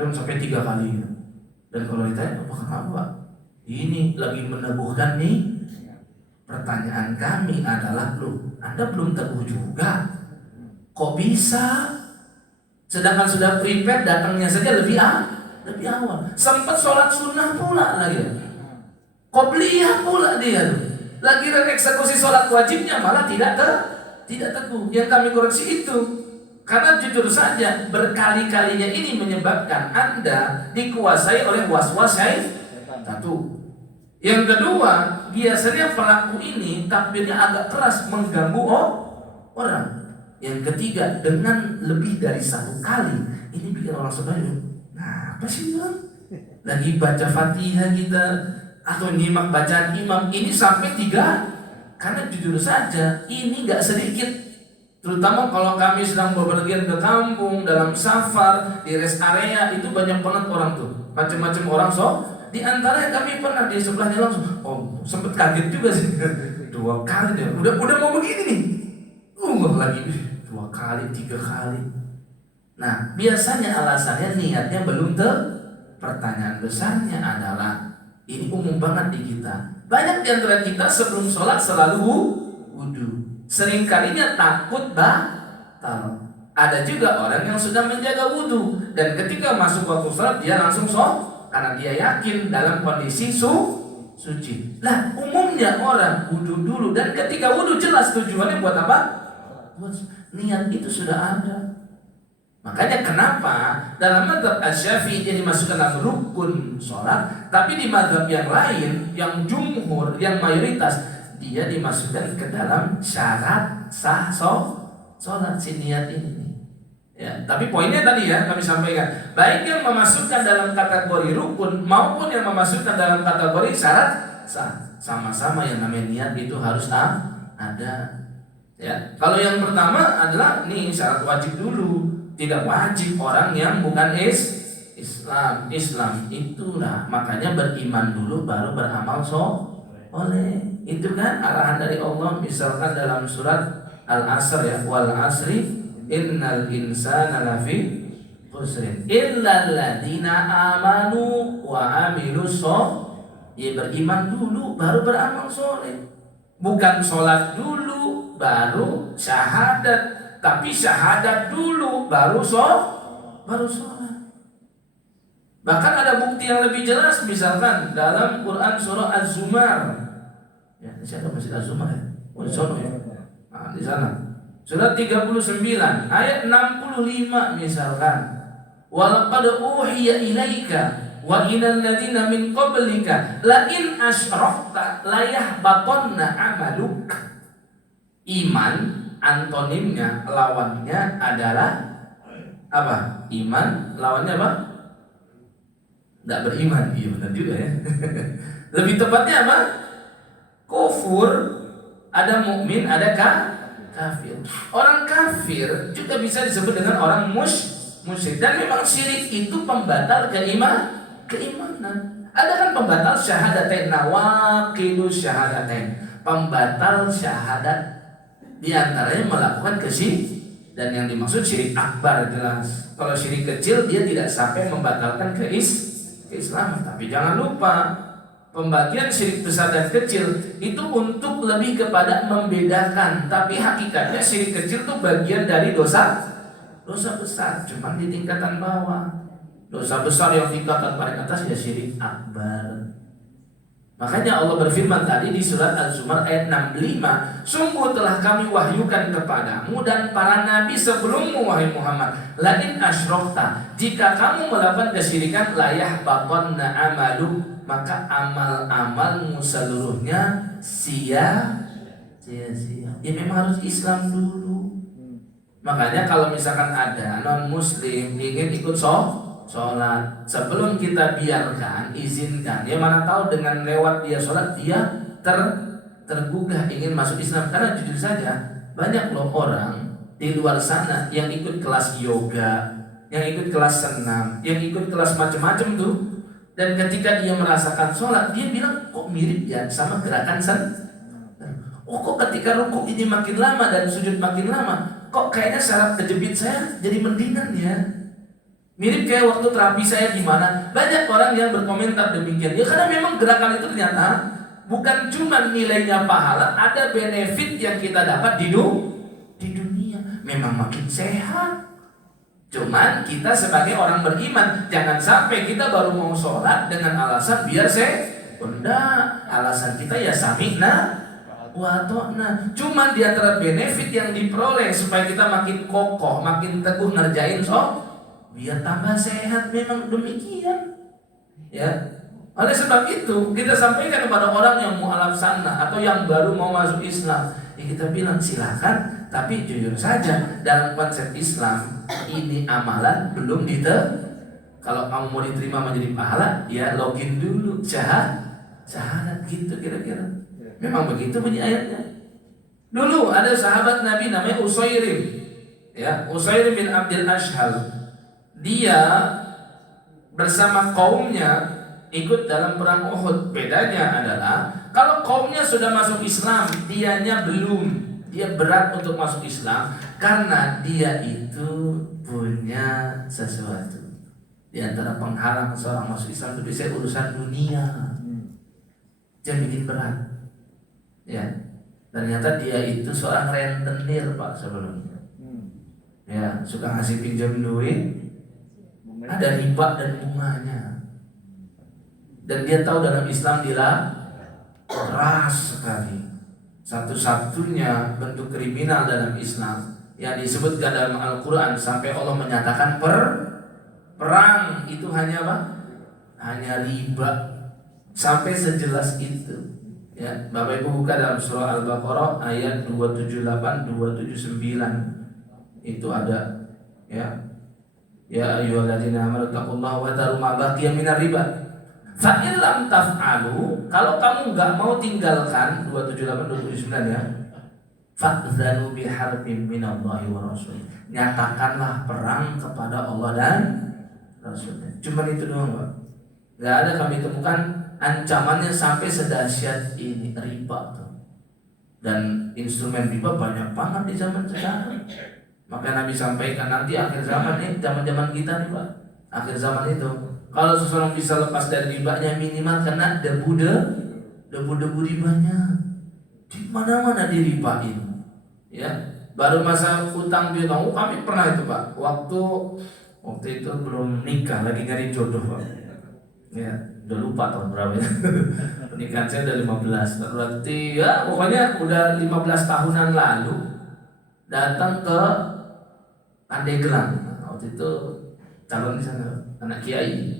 Dan sampai 3 kali. Dan kalau ditanya, apa? Ini lagi meneguhkan nih. Pertanyaan kami adalah, Anda belum teguh juga. Kok bisa? Sedangkan sudah prepare, datangnya saja lebih awal. Sempat sholat sunnah pula lagi. Qobliyah pula dia. Lagi eksekusi sholat wajibnya malah tidak teguh. Yang kami koreksi itu, karena jujur saja berkali-kalinya ini menyebabkan Anda dikuasai oleh was-was satu. Yang kedua, biasanya pelaku ini takbirnya agak keras mengganggu orang. Yang ketiga, dengan lebih dari 1 kali, ini bikin orang sebanyak, nah apa sih bang? Lagi baca Fatihah kita atau nyimak bacaan imam ini sampai 3. Karena jujur saja ini nggak sedikit, terutama kalau kami sedang bepergian ke kampung dalam safar di rest area, itu banyak banget orang tuh, macam-macam orang Di antara yang kami pernah di sebelahnya langsung, sempet kaget juga sih. 2 kali deh, udah mau begini nih. Lagi 2 kali, 3 kali. Nah, biasanya alasannya niatnya belum pertanyaan besarnya adalah ini umum banget di kita. Banyak di antara kita sebelum sholat selalu wudu. Seringkalinya takut batal. Ada juga orang yang sudah menjaga wudu dan ketika masuk waktu sholat dia langsung sholat karena dia yakin dalam kondisi suci. Nah, umumnya orang wudu dulu dan ketika wudu jelas tujuannya buat apa? Niat itu sudah ada. Makanya kenapa dalam mazhab Asy-Syafi'i dia dimasukkan dalam rukun sholat, tapi di mazhab yang lain, yang jumhur, yang mayoritas, dia dimasukkan ke dalam syarat sah sholat si niat ini. Ya, tapi poinnya tadi ya kami sampaikan, baik yang memasukkan dalam kategori rukun maupun yang memasukkan dalam kategori syarat sah, sama-sama yang namanya niat itu harus ada. Ya, kalau yang pertama adalah nih syarat wajib dulu. Tidak wajib orang yang bukan Islam. Islam itulah makanya beriman dulu baru beramal soleh. Itu kan arahan dari Allah misalkan dalam surat Al-Asr ya, wal asri innal insana lafi khusrin illal ladzina amanu wa amilus ya, beriman dulu baru beramal soleh. Bukan sholat dulu baru syahadat, tapi syahadat dulu baru sholat. Bahkan ada bukti yang lebih jelas misalkan dalam Quran surah Az-Zumar. Ya, siapa masih Az-Zumar ya? Oh, di sana ya. Nah, di sana. Surat 39 ayat 65 misalkan. Walaqad uhiya ilaika wa ilal ladzina min qablika la in asyrakta la yahbatanna amaluk. Iman antonimnya, lawannya adalah apa? Iman, lawannya apa? Tidak beriman. Iya benar juga ya. Lebih tepatnya apa? Kufur. Ada mukmin, ada kafir. Orang kafir juga bisa disebut dengan orang musyrik. Dan memang syirik itu pembatal keimanan. Ada kan pembatal syahadatain, nawaqidus syahadatain, pembatal syahadat. Di antaranya melakukan kesyirikan, dan yang dimaksud syirik akbar jelas. Kalau syirik kecil dia tidak sampai membatalkan keislaman. Tapi jangan lupa pembagian syirik besar dan kecil itu untuk lebih kepada membedakan. Tapi hakikatnya syirik kecil itu bagian dari dosa besar, cuma di tingkatan bawah. Dosa besar yang tingkatan paling atas ya syirik akbar. Makanya Allah berfirman tadi di surat Az-Zumar ayat 65, sungguh telah kami wahyukan kepadamu dan para nabi sebelummu wahai Muhammad, la in asyrakta, jika kamu melakukan kesyirikan, la yahbatanna amalu, maka amal-amalmu seluruhnya sia-sia. Ya memang harus Islam dulu. Makanya kalau misalkan ada non muslim ingin ikut sholat, sebelum kita biarkan, izinkan. Dia mana tahu dengan lewat dia sholat dia tergugah ingin masuk Islam. Karena jujur saja banyak loh orang di luar sana yang ikut kelas yoga, yang ikut kelas senam, yang ikut kelas macam-macam tuh. Dan ketika dia merasakan sholat, dia bilang kok mirip ya sama gerakan senam. Oh kok ketika rukuk ini makin lama dan sujud makin lama, kok kayaknya syarat kejepit saya jadi mendingan ya. Mirip kayak waktu terapi saya gimana. Banyak orang yang berkomentar demikian. Ya karena memang gerakan itu ternyata bukan cuma nilainya pahala, ada benefit yang kita dapat di dunia. Memang makin sehat. Cuman kita sebagai orang beriman, jangan sampai kita baru mau sholat dengan alasan biar enggak. Alasan kita ya sami'na wa ta'na. Cuman di antara benefit yang diperoleh supaya kita makin kokoh, makin teguh ngerjain sholat, biar tambah sehat, memang demikian. Ya. Oleh sebab itu kita sampaikan kepada orang yang mu'alaf sana atau yang baru mau masuk Islam, ya kita bilang silakan, tapi jujur saja dalam konsep Islam ini amalan belum kalau kamu mau diterima menjadi pahala, ya login dulu syahadat gitu kira-kira. Memang begitu bunyi ayatnya. Dulu ada sahabat Nabi namanya Usairim. Ya, Usairim bin Abdul Ashhal. Dia bersama kaumnya ikut dalam perang Uhud. Bedanya adalah kalau kaumnya sudah masuk Islam, dianya belum. Dia berat untuk masuk Islam. Karena dia itu punya sesuatu. Di antara penghalang seorang masuk Islam itu biasanya urusan dunia. Dia bikin berat. Ya. Ternyata dia itu seorang rentenir Pak sebelumnya. Ya, suka ngasih pinjam duit. Ada riba dan bunganya. Dan dia tahu dalam Islam keras sekali. Satu-satunya bentuk kriminal dalam Islam yang disebutkan dalam Al-Quran sampai Allah menyatakan perang itu hanya apa? Hanya riba. Sampai sejelas itu. Ya, Bapak Ibu buka dalam surah Al-Baqarah ayat 278 279. Itu ada ya. Ya ayyuhalladzina amanu taqullaha wa dharu ma baqiya minar riba. Fa in lam taf'alu, kalau kamu enggak mau tinggalkan 278 279 ya. Fa'dzanu biharbin minallahi wa rasulih. Nyatakanlah perang kepada Allah dan Rasulnya. Cuma itu doang, Pak. Enggak ada kami temukan ancamannya sampai sedahsyat ini riba tuh. Dan instrumen riba banyak banget di zaman sekarang. Maka Nabi sampaikan nanti akhir zaman nih, zaman-zaman kita nih Pak. Akhir zaman itu, kalau seseorang bisa lepas dari ribanya minimal kena debu-debu ribanya. Di mana-mana diribain. Ya, baru masa utang piutang, kami pernah itu Pak. Waktu itu belum nikah, lagi nyari jodoh Pak. Ya, udah lupa tahun berapa ya. Pernikahan saya udah 15. Berarti ya pokoknya udah 15 tahunan lalu datang ke Pandeglang. Waktu itu calon di sana anak kiai.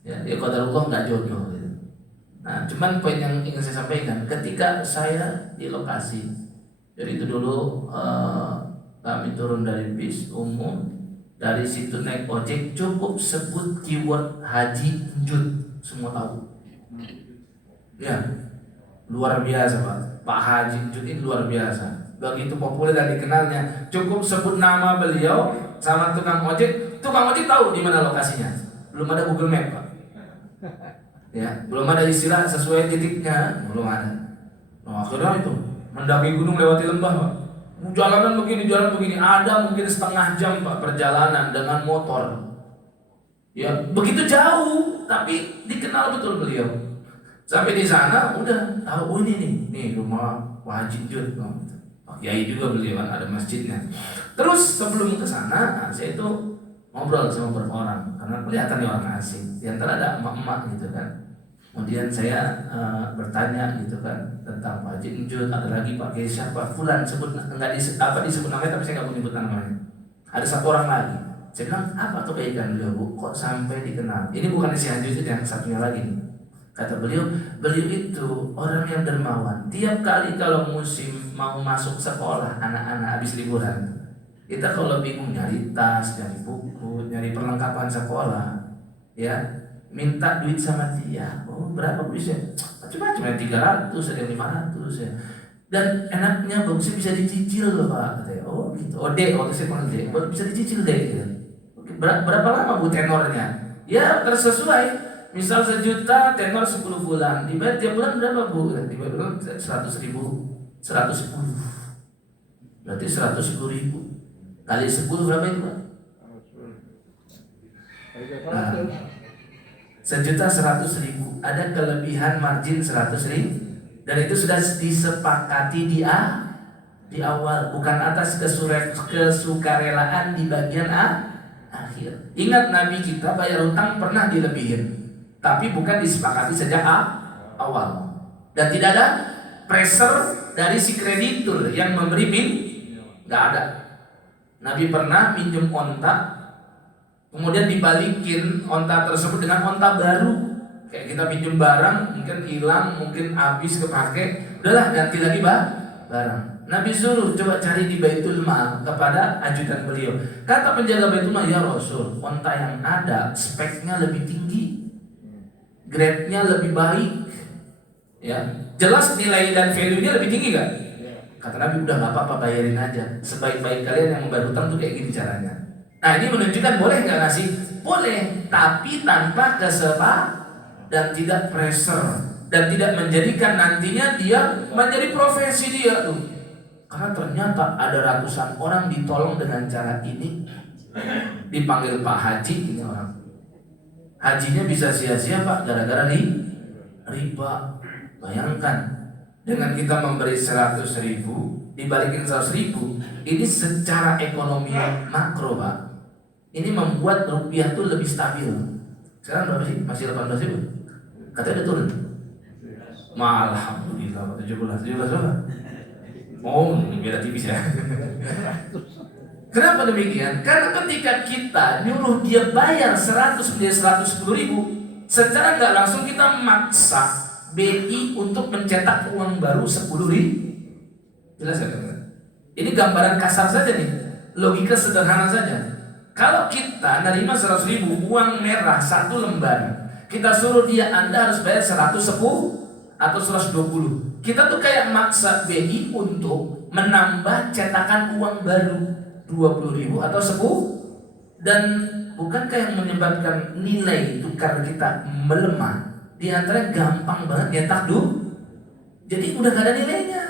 Ya, dia qadarullah nggak jodoh gitu. Nah, cuman poin yang ingin saya sampaikan, ketika saya di lokasi, jadi itu dulu kami turun dari bis umum, dari situ naik ojek, cukup sebut keyword Haji Njut, semua tahu. Ya, luar biasa Pak Haji Njut ini luar biasa. Begitu populer dan dikenalnya, cukup sebut nama beliau sama tukang ojek tahu di mana lokasinya. Belum ada Google Map Pak. Ya, belum ada istilah sesuai titiknya, belum ada. Nah, akhirnya itu mendaki gunung lewati lembah Pak. Jalanan begini, ada mungkin setengah jam Pak perjalanan dengan motor. Ya, begitu jauh, tapi dikenal betul beliau. Sampai di sana udah tahu, oh ini nih rumah Pak Haji Njut. Pak Kiai juga beliau kan ada masjidnya. Terus sebelum ke sana, saya itu ngobrol sama beberapa orang karena kelihatan nih orang asing. Di antara ada emak-emak gitu kan. Kemudian saya bertanya gitu kan tentang Pak Haji Njut, ada lagi Pak Kiai siapa, fulan sebut disebut namanya tapi saya nggak mau nyebut namanya. Ada satu orang lagi. Saya bilang apa kebaikan beliau Bu, kok sampai dikenal? Ini bukan si Haji Njut, yang satunya lagi nih. Kata beliau itu orang yang dermawan. Tiap kali kalau musim mau masuk sekolah, anak-anak habis liburan, kita kalau bingung nyari tas, nyari buku, nyari perlengkapan sekolah, ya minta duit sama dia. Oh berapa duitnya? Macam-macam ya, 300, ada 500 ya. Dan enaknya bagusnya bisa dicicil loh Pak. Katanya, oh gitu. Oh dek, waktu saya panggil dek, baru bisa dicicil dek. Gitu. Berapa lama Bu tenornya? Ya tersesuai. Misal 1 juta tenor 10 bulan, dibayar tiap bulan berapa Bu? Dibayar 100.000, 110. Berarti 110.000 kali 10 berapa itu Pak? Nah, 1.100.000. Ada kelebihan margin 100.000 dan itu sudah disepakati di awal, bukan atas kesukarelaan di bagian akhir. Ingat Nabi kita bayar utang pernah dilebihin, tapi bukan disepakati sejak awal. Dan tidak ada pressure dari si kreditur yang memberi nggak ada. Nabi pernah minjem onta, kemudian dibalikin onta tersebut dengan onta baru. Kayak kita pinjam barang, mungkin hilang, mungkin habis kepake, udahlah ganti lagi barang. Nabi suruh coba cari di Baitul Mal kepada ajudan beliau. Kata penjaga Baitul Mal, ya Rasul, onta yang ada speknya lebih tinggi, grade-nya lebih baik, ya jelas nilai dan value-nya lebih tinggi kan? Kata Nabi, udah nggak apa-apa, bayarin aja. Sebaik-baik kalian yang membayar hutang tuh kayak gini caranya. Nah ini menunjukkan boleh nggak ngasih? Boleh, tapi tanpa dan tidak pressure dan tidak menjadikan nantinya dia menjadi profesi dia tuh. Karena ternyata ada ratusan orang ditolong dengan cara ini. Dipanggil Pak Haji ini orang. Hajinya bisa sia-sia Pak gara-gara riba. Bayangkan dengan kita memberi 100.000 dibalikin 100.000, ini secara ekonomi makro Pak. Ini membuat rupiah tuh lebih stabil. Sekarang berapa sih? Masih 18.000? Katanya udah turun. Alhamdulillah 17 berapa? Oh, beda tipis ya. Kenapa demikian? Karena ketika kita nyuruh dia bayar 100 menjadi 110.000, secara nggak langsung kita maksa BI untuk mencetak uang baru 10.000. Jelas ya? Ini gambaran kasar saja nih, logika sederhana saja. Kalau kita nerima 100.000 uang merah 1 lembar, kita suruh dia Anda harus bayar 110 atau 120. Kita tuh kayak maksa BI untuk menambah cetakan uang baru 20.000 atau 10. Dan bukankah yang menyebabkan nilai tukar kita melemah? Di antara gampang banget nyetak jadi udah gak ada nilainya.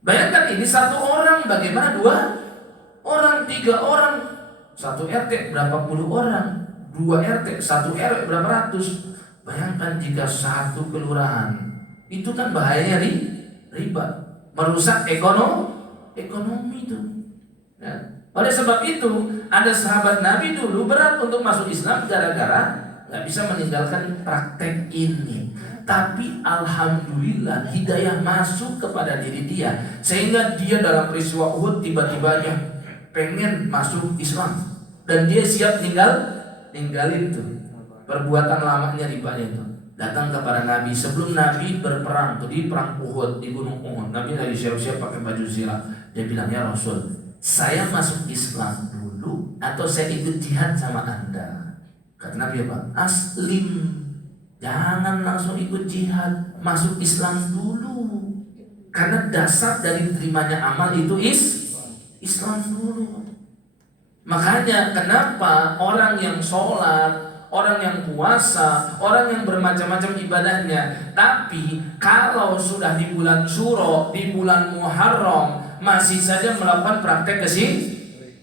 Bayangkan ini 1 orang, bagaimana 2 orang, 3 orang, 1 RT berapa puluh orang, 2 RT, 1 RW berapa ratus. Bayangkan jika 1 kelurahan, itu kan bahayanya riba, merusak ekonomi itu. Ya. Oleh sebab itu ada sahabat Nabi dulu berat untuk masuk Islam gara-gara nggak bisa meninggalkan praktek ini. Tapi alhamdulillah hidayah masuk kepada diri dia, sehingga dia dalam peristiwa Uhud tiba-tibanya pengen masuk Islam dan dia siap ninggalin itu perbuatan lamanya ribanya itu. Datang kepada Nabi sebelum Nabi berperang tuh di perang Uhud, di gunung Uhud. Nabi lagi siap-siap pakai baju zirah. Dia bilang, ya Rasul, saya masuk Islam dulu atau saya ikut jihad sama Anda? Kata Nabi apa? Aslim, jangan langsung ikut jihad, masuk Islam dulu. Karena dasar dari terimanya amal itu Islam dulu. Makanya kenapa orang yang sholat, orang yang puasa, orang yang bermacam-macam ibadahnya, tapi kalau sudah di bulan Syuro, di bulan Muharram, masih saja melakukan praktek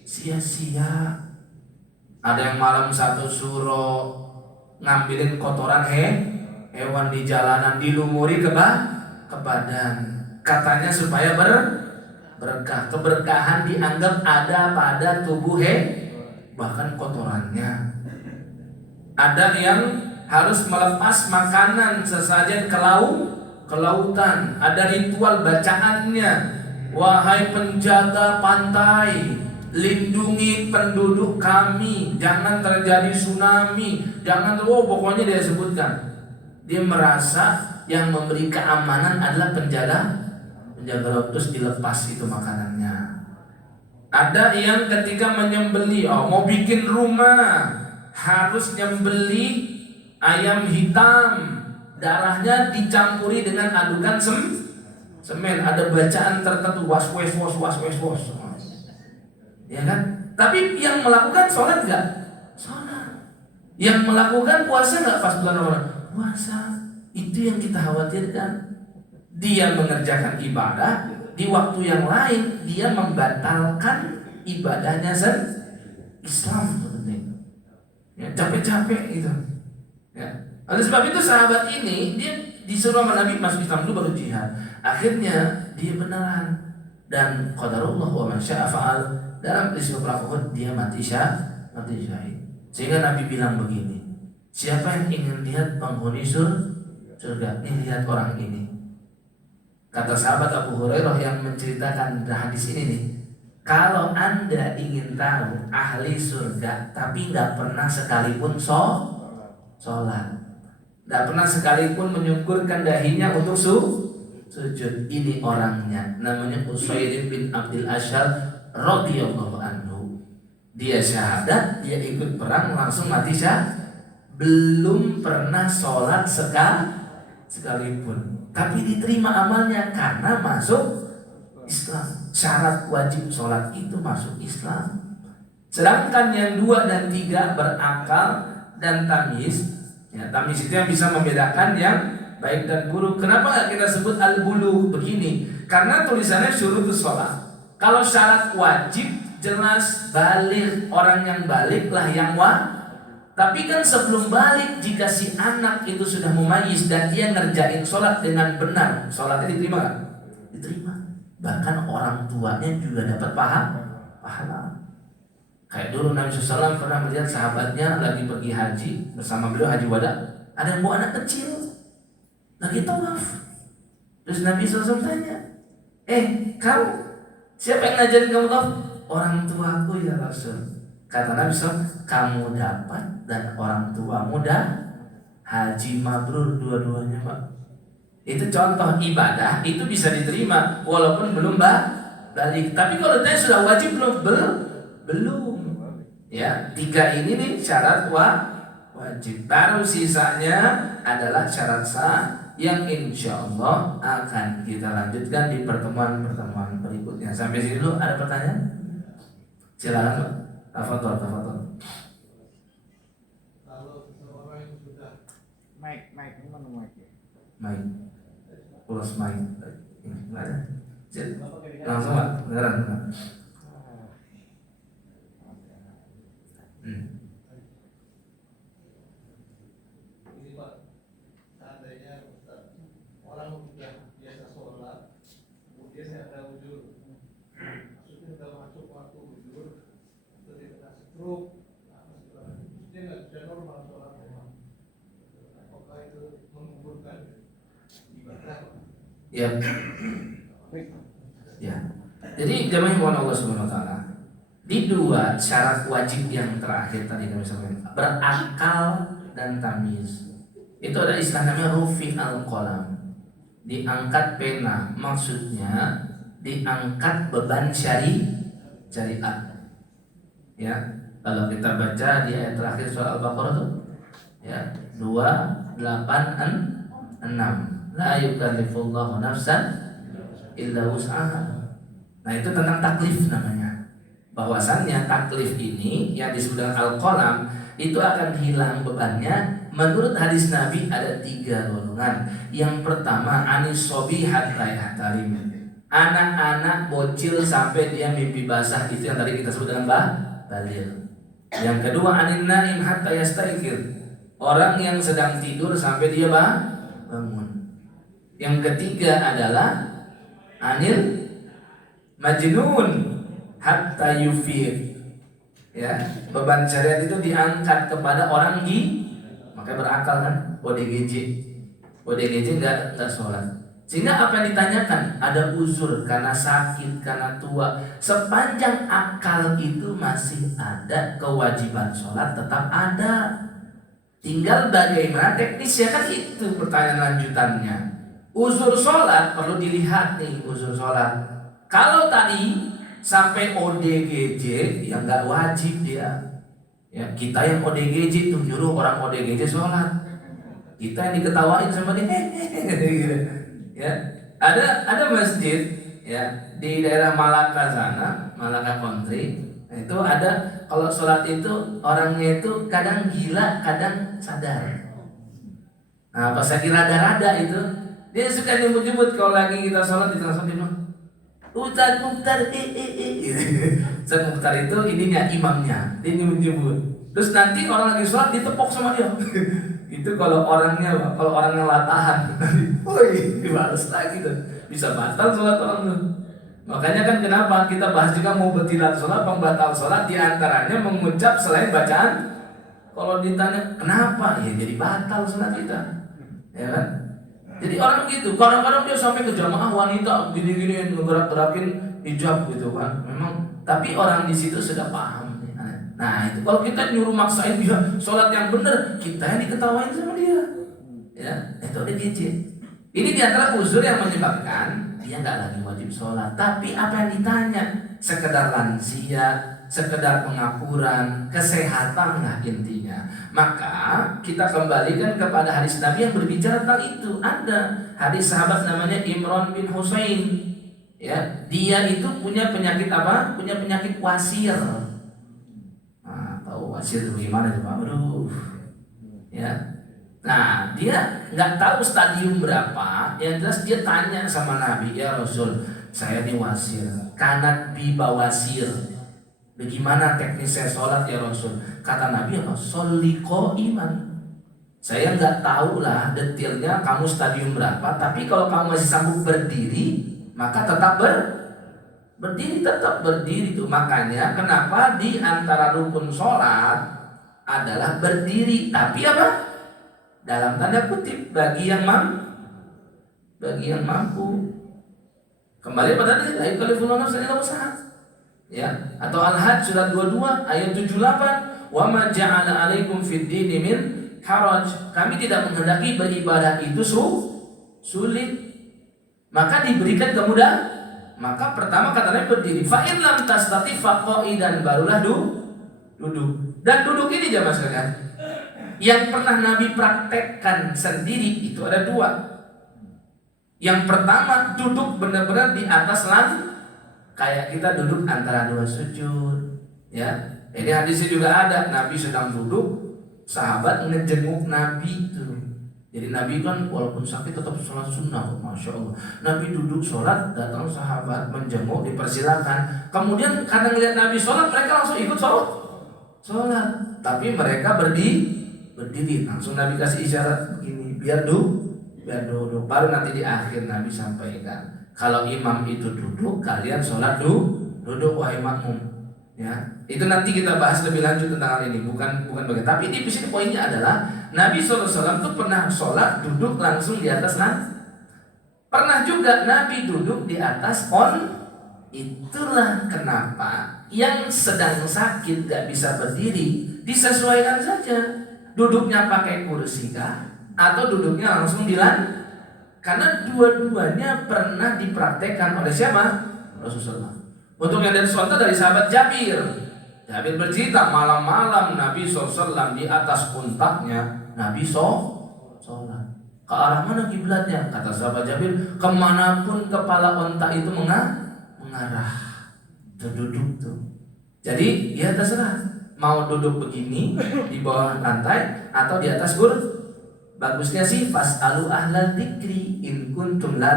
sia-sia. Ada yang malam 1 Syuro ngambilin kotoran hewan di jalanan, dilumuri ke badan, katanya supaya berkah. Keberkahan dianggap ada pada tubuh bahkan kotorannya. Ada yang harus melepas makanan sesajen ke lautan. Ada ritual bacaannya. Wahai penjaga pantai, lindungi penduduk kami, jangan terjadi tsunami, pokoknya dia sebutkan. Dia merasa yang memberi keamanan adalah penjaga laut, terus dilepas itu makanannya. Ada yang ketika menyembeli, mau bikin rumah, harus nyembeli ayam hitam, darahnya dicampuri dengan adukan semen. Ada bacaan tertentu, was. Ya kan? Tapi yang melakukan sholat enggak? Sholat. Yang melakukan puasa enggak pas bulan Ramadan? Puasa. Itu yang kita khawatirkan. Dia mengerjakan ibadah, di waktu yang lain dia membatalkan ibadahnya Islam penting. Ya, capek-capek gitu. Ya. Oleh sebab itu sahabat ini dia disuruh sama Nabi masuk Islam dulu baru jihad. Akhirnya dia beneran, dan qadarullah wa man syaa fa'al. Dalam peristiwa perang Uhud dia mati syahid. Sehingga Nabi bilang begini, siapa yang ingin lihat penghuni surga, ini lihat orang ini. Kata sahabat Abu Hurairah yang menceritakan hadis ini nih, kalau Anda ingin tahu ahli surga tapi nggak pernah sekalipun sholat, nggak pernah sekalipun menyungkurkan dahinya untuk sujud, ini orangnya. Namanya Utsairim bin Abdul Ashar radhiyallahu anhu. Dia syahadat, dia ikut perang langsung mati belum pernah sholat sekalipun. Tapi diterima amalnya karena masuk Islam. Syarat wajib sholat itu masuk Islam. Sedangkan yang 2 dan 3 berakal dan tamyiz. Ya, tamyiz itu yang bisa membedakan yang baik dan buruk. Kenapa nggak kita sebut al-bulugh begini? Karena tulisannya syurutus shalah. Kalau syarat wajib jelas balik, orang yang balik lah yang tapi kan sebelum balik, jika si anak itu sudah mumayyiz dan dia ngerjain sholat dengan benar, sholatnya diterima nggak? Diterima. Bahkan orang tuanya juga dapat pahala. Kayak dulu Nabi SAW pernah melihat sahabatnya lagi pergi haji bersama beliau, haji wada. Ada yang bawa anak kecil lagi tawaf. Terus Nabi SAW tanya, kamu siapa yang ngajarin kamu tawaf? Orang tuaku ya Rasul. Kata Nabi SAW, kamu dapat dan orang tuamu dah haji mabrur dua-duanya, Pak. Itu contoh ibadah, itu bisa diterima walaupun belum balik. Tapi kalau dia sudah wajib belum. Ya, 3 ini nih syarat wajib. Baru sisanya adalah syarat sah yang insya Allah akan kita lanjutkan di pertemuan-pertemuan berikutnya. Sampai sini dulu, ada pertanyaan? Silakan, Pak. Tafadhol. Kalau seseorang yang sudah Mic ini mana mic ya? Main. Plus main. Ini enggak ada. Langsung, Pak. Beneran. ini Pak, seandainya Ustaz, orang sudah biasa sholat, kemudian saya ada ujur, maksudnya sudah masuk waktu ujur, atau dia kena stroke, dia nggak bisa normal sholatnya, apakah itu menggugurkan ibadah? Ya. Ya. Jadi jamaah yang Allah Subhanahu wa taala, di 2 syarat wajib yang terakhir tadi kami sampaikan, berakal dan tamyiz. Itu ada istilah namanya rufi al-qalam. Diangkat pena, maksudnya diangkat beban syariat. Ya. Kalau kita baca di ayat terakhir surah Al-Baqarah itu ya 286. La yukallifullahu nafsan illa wus'aha. Nah, itu tentang taklif namanya. Bahwasannya taklif ini yang disebut dengan al-qalam itu akan hilang bebannya. Menurut hadis Nabi ada 3 golongan. Yang pertama anis sobi hatta yahtarim. Anak-anak bocil sampai dia mimpi basah, itu yang tadi kita sebut dengan balil. Yang kedua anin naim hatta yastaikir. Orang yang sedang tidur sampai dia bangun. Yang ketiga adalah anil majnun hatta yufiq. Ya, beban syariat itu diangkat kepada orang maka berakal kan, ODGJ enggak sholat. Sehingga apa yang ditanyakan, ada uzur karena sakit, karena tua. Sepanjang akal itu masih ada, kewajiban sholat tetap ada. Tinggal bagaimana teknisnya, kan itu pertanyaan lanjutannya. Uzur sholat perlu dilihat nih, uzur sholat. Kalau tadi sampai ODGJ yang nggak wajib dia. Ya, kita yang ODGJ tuh nyuruh orang ODGJ sholat. Kita yang diketawain sama dia. Gitu. Ya, ada masjid ya di daerah Malaka sana, Malaka Country. Nah, itu ada kalau sholat itu orangnya itu kadang gila, kadang sadar. Nah, pas lagi rada-rada itu dia suka nyebut-nyebut kalau lagi kita sholat di tengah sholat, Ustaz Mukhtar, Ustaz Mukhtar itu ininya imamnya, dia nyebut-nyebut. Terus nanti orang lagi sholat ditepok sama dia. Itu kalau orangnya latahan, woi dibalas lagi tuh, bisa batal sholat orang tuh. Makanya kan kenapa kita bahas juga mau betilat sholat, pembatal sholat, diantaranya mengucap selain bacaan. Kalau ditanya kenapa, ya jadi batal sholat kita, ya kan? Jadi orang gitu, kadang-kadang dia sampai ke jamaah wanita gini-gini ngegerak-gerakin hijab gitu kan. Memang, tapi orang di situ sudah paham. Nah itu kalau kita nyuruh maksain dia sholat yang benar, kita yang diketawain sama dia. Ya, itu ada DJ. Ini diantara uzur yang menyebabkan dia nggak lagi wajib sholat. Tapi apa yang ditanya? Sekedar lansia, sekedar pengakuran, kesehatan lah intinya. Maka kita kembalikan kepada hadis Nabi yang berbicara tentang itu. Ada hadis sahabat namanya Imran bin Husain. Ya, dia itu punya penyakit apa? Punya penyakit wasir. Nah, tahu wasir itu gimana coba? Aduh. Ya. Nah, dia nggak tahu stadium berapa. Yang jelas dia tanya sama Nabi, ya Rasul, saya ini wasir, kanat bi bawasir. Bagaimana teknis saya sholat ya Rasul? Kata Nabi apa? Soliko iman. Saya nggak tahu lah detailnya kamu stadium berapa. Tapi kalau kamu masih sanggup berdiri, maka tetap berdiri, tetap berdiri tuh. Makanya kenapa di antara rukun sholat adalah berdiri. Tapi apa? Dalam tanda kutip bagi yang mampu. Kembali pada ayat la yukallifullahu nafsan illa wus'aha. Ya, atau Al-Hajj surat 22 ayat 78, wa ma ja'ala 'alaikum fid dini min haraj. Kami tidak menghendaki beribadah itu sulit. Maka diberikan kemudahan. Maka pertama katanya berdiri. Fa in lam tastati fa qa'idan, barulah duduk. Dan duduk ini jamaah sekalian, yang pernah Nabi praktekkan sendiri itu ada dua. Yang pertama duduk benar-benar di atas langit, kayak kita duduk antara dua sujud. Ya, ini hadisnya juga ada. Nabi sedang duduk, sahabat ngejenguk Nabi itu. Jadi Nabi kan walaupun sakit tetap sholat sunnah, masya Allah. Nabi duduk sholat, datang sahabat menjenguk, dipersilakan. Kemudian karena ngeliat Nabi sholat, mereka langsung ikut sholat. Tapi mereka berdiri, langsung Nabi kasih isyarat begini, biar duduk. Baru nanti di akhir Nabi sampaikan, kalau imam itu duduk, kalian sholat duduk wahai makmum. Ya, itu nanti kita bahas lebih lanjut tentang hal ini, bukan bagian. Tapi di sini poinnya adalah Nabi SAW itu pernah sholat duduk langsung di atas langit. Pernah juga Nabi duduk di atas Itulah kenapa yang sedang sakit gak bisa berdiri disesuaikan saja. Duduknya pakai kursi kah? Atau duduknya langsung di lantai? Karena dua-duanya pernah dipraktekkan oleh siapa? Rasulullah. Untuk yang dari contoh dari sahabat Jabir bercerita malam-malam Nabi SAW di atas untaknya, Nabi sholat. Ke arah mana kiblatnya? Kata sahabat Jabir, kemanapun kepala unta itu mengarah. Duduk tuh. Jadi ya terserah, mau duduk begini di bawah lantai atau di atas kursi. Bagusnya sih fas'alu ahlal dzikri in kuntum la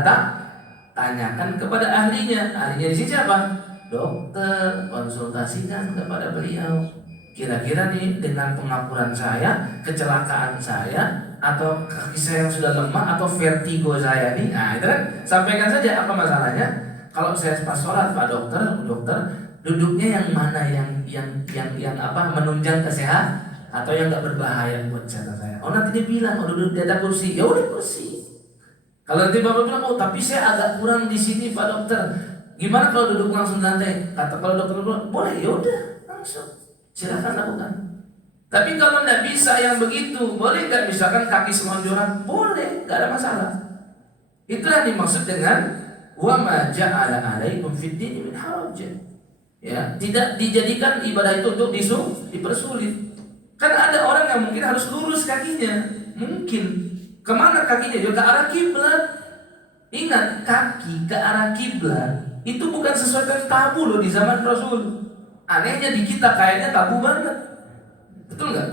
tanyakan kepada ahlinya. Ahlinya di sini siapa? Dokter. Konsultasikan kepada beliau. Kira-kira nih dengan pengakuran saya, kecelakaan saya, atau kaki saya yang sudah lemah, atau vertigo saya nih, nah itu kan sampaikan saja apa masalahnya. Kalau saya pas sholat, Pak dokter, duduknya yang mana yang apa menunjang kesehatan atau yang nggak berbahaya buat kesehatan saya. Oh nanti dia bilang, duduk di atas kursi, ya udah kursi. Kalau nanti bapak bilang, tapi saya agak kurang di sini Pak dokter, gimana kalau duduk langsung di lantai? Kata kalau dokter bilang, boleh, ya udah langsung, silakan lakukan. Tapi kalau nggak bisa yang begitu, boleh nggak misalkan kaki selonjoran? Boleh, nggak ada masalah. Itulah dimaksud dengan wa ma ja'ala 'alaikum fid dini min haraj. Ya, tidak dijadikan ibadah itu untuk dipersulit. Kan ada orang yang mungkin harus lurus kakinya, mungkin kemana kakinya? Juga ke arah kiblat. Ingat, kaki ke arah kiblat itu bukan sesuatu yang tabu loh di zaman Rasul. Anehnya di kita kayaknya tabu banget, betul nggak?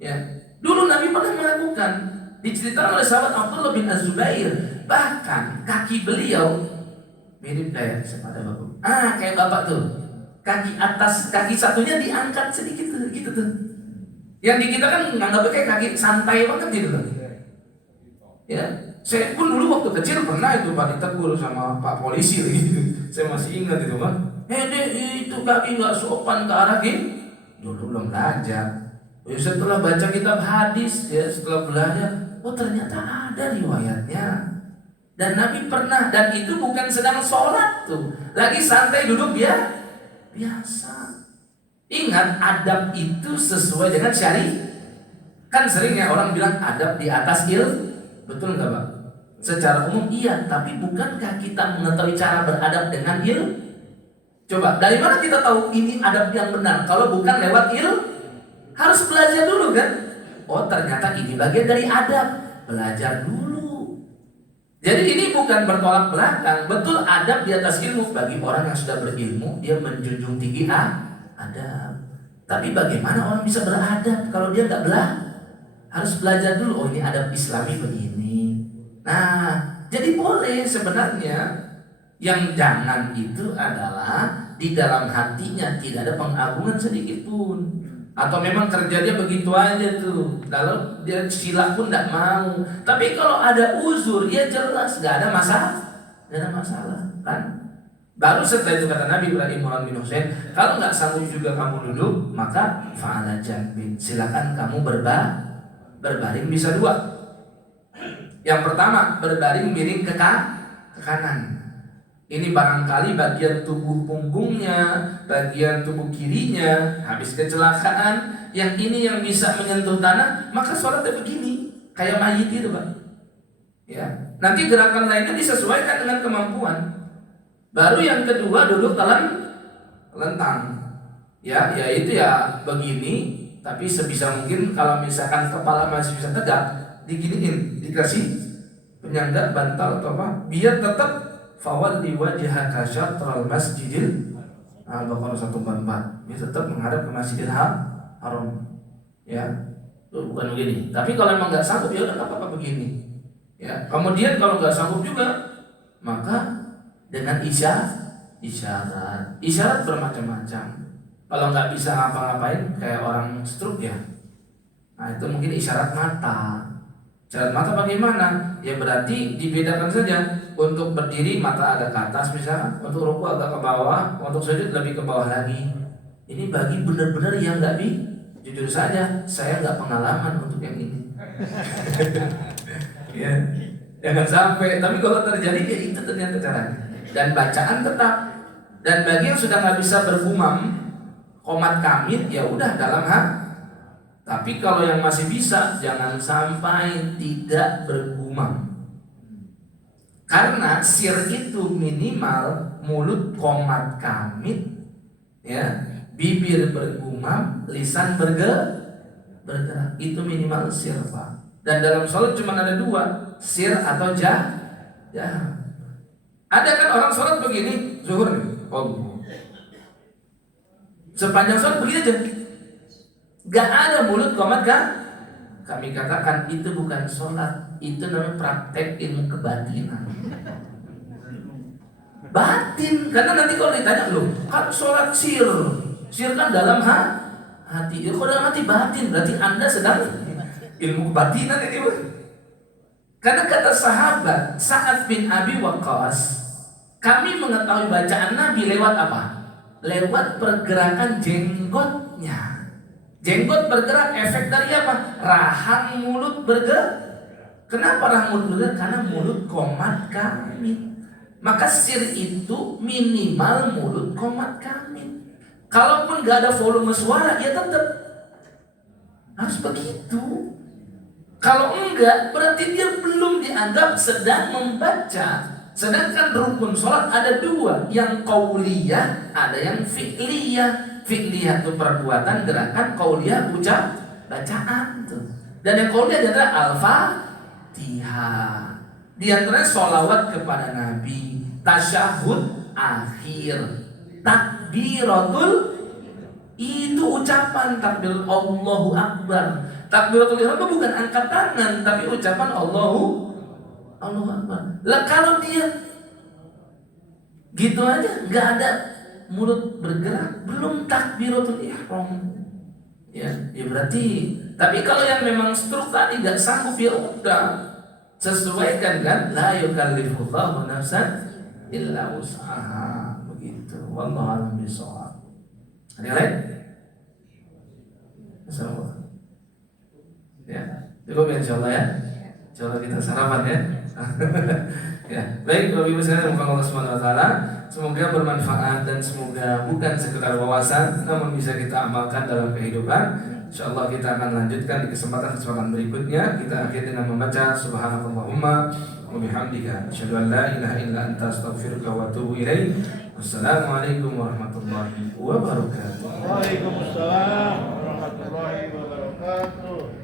Ya, dulu Nabi pernah melakukan. Diceritakan oleh sahabat Abdullah bin Az-Zubair, bahkan kaki beliau mirip kayak siapa ada bapak. Kayak bapak tuh, kaki atas, kaki satunya diangkat sedikit gitu tuh. Yang di kita kan nganggapnya kayak kaki santai banget gitu loh. Ya, saya pun dulu waktu kecil pernah itu Pak ditegur sama Pak polisi gitu. Saya masih ingat itu kan. Dek, itu kaki nggak sopan ke arah gini. Dulu belum belajar. Setelah baca kitab hadis, ya setelah belajar, ternyata ada riwayatnya. Dan Nabi pernah, dan itu bukan sedang sholat tuh, lagi santai duduk biasa. Ingat, adab itu sesuai dengan syariat. Kan sering ya orang bilang adab di atas ilmu. Betul nggak Pak? Secara umum iya, tapi bukankah kita mengetahui cara beradab dengan ilmu? Coba, dari mana kita tahu ini adab yang benar? Kalau bukan lewat ilmu, harus belajar dulu kan? Oh ternyata ini bagian dari adab. Belajar dulu. Jadi ini bukan bertolak belakang. Betul adab di atas ilmu. Bagi orang yang sudah berilmu, dia menjunjung tinggi adab. Tapi bagaimana orang bisa beradab kalau dia nggak harus belajar dulu. Oh, ini adab Islami begini. Nah, jadi boleh sebenarnya. Yang jangan itu adalah di dalam hatinya tidak ada pengagungan sedikit pun. Atau memang kerja dia begitu aja tuh. Kalau dia sila pun tidak mau. Tapi kalau ada uzur, ya jelas gak ada masalah. Gak ada masalah kan. Baru setelah itu kata Nabi Ibrahim bin Husain, kalau nggak sanggup juga kamu duduk, maka fa'ala jambin, silakan kamu berbaring bisa dua. Yang pertama berbaring miring ke kanan. Ini barangkali bagian tubuh punggungnya, bagian tubuh kirinya habis kecelakaan, yang ini yang bisa menyentuh tanah, maka sholatnya begini, kayak mayit itu Pak. Ya, nanti gerakan lainnya disesuaikan dengan kemampuan. Baru yang kedua duduk telentang. Ya, yaitu ya begini, tapi sebisa mungkin kalau misalkan kepala masih bisa tegak, diginiin, dikasih penyangga bantal atau apa, biar tetap fawalli wajhaka syatral masjidil Al-Baqarah 144. Biar tetap menghadap ke Masjidil Haram. Ya, itu bukan begini. Tapi kalau emang nggak sanggup ya udah nggak apa-apa begini. Ya, kemudian kalau nggak sanggup juga, maka dengan isyarat bermacam-macam. Kalau nggak bisa ngapa-ngapain kayak orang stroke ya, nah itu mungkin isyarat mata. Isyarat mata bagaimana? Ya berarti dibedakan saja. Untuk berdiri mata agak ke atas misalnya, untuk ruku agak ke bawah, untuk sujud lebih ke bawah lagi. Ini bagi benar-benar yang nggak jujur saja, saya nggak pengalaman untuk yang ini. Ya, jangan sampai. Tapi kalau terjadi ya itu ternyata caranya. Dan bacaan tetap. Dan bagi yang sudah nggak bisa bergumam qomat kamit, ya udah dalam Tapi kalau yang masih bisa, jangan sampai tidak bergumam. Karena sir itu minimal mulut qomat kamit, ya, bibir bergumam, lisan bergerak. Itu minimal sir Pak. Dan dalam sholat cuma ada dua, sir atau jah. Ada kan orang sholat begini, zuhur nih, sepanjang sholat begini aja, gak ada mulut qomat kan? Kami katakan itu bukan sholat, itu namanya praktek ilmu kebatinan. Batin, karena nanti kalau ditanya loh, kan sholat sir kan dalam hati. Kalau dalam hati batin, berarti Anda sedang ilmu kebatinan ini. Karena kata sahabat Sa'ad bin Abi Waqqas, kami mengetahui bacaan Nabi lewat apa? Lewat pergerakan jenggotnya. Jenggot bergerak, efek dari apa? Rahang mulut bergerak. Kenapa rahang mulut bergerak? Karena mulut qomat kamit. Maka sir itu minimal mulut qomat kamit. Kalaupun gak ada volume suara, ya tetap harus begitu. Kalau enggak, berarti dia belum dianggap sedang membaca. Sedangkan rukun sholat ada dua, yang qauliyah, ada yang fi'liyah. Fi'liyah itu perbuatan, gerakan, qauliyah bacaan tuh. Dan yang qauliyah adalah al-Fatihah. Di antaranya sholawat kepada Nabi, tasyahud akhir, takbiratul, itu ucapan takbir Allahu Akbar. Takbiratul ihram bukan angkat tangan, tapi ucapan Allahu Akbar. Lah kalau dia gitu aja nggak ada mulut bergerak, belum takbiratul ihram. Ya berarti. Tapi kalau yang memang stroke tadi nggak sanggup, ya udah sesuaikan kan, la yukallifullahu nafsan illa wus'aha, begitu. Wallahu a'lam bishawab. Ada yang lain? Assalamualaikum. Ya, cukup ya insyaallah ya. Insyaallah kita sarapan ya. Ya, baik Bapak Ibu sekalian, semoga Allah Subhanahu wa taala semoga bermanfaat dan semoga bukan sekedar wawasan namun bisa kita amalkan dalam kehidupan. Insyaallah kita akan lanjutkan di kesempatan berikutnya. Kita akhiri dengan membaca subhanakallahumma wa bihamdika asyhadu an la ilaha illa anta astaghfiruka wa atubu ilaik. Wassalamualaikum warahmatullahi wabarakatuh. Waalaikumsalam warahmatullahi wabarakatuh.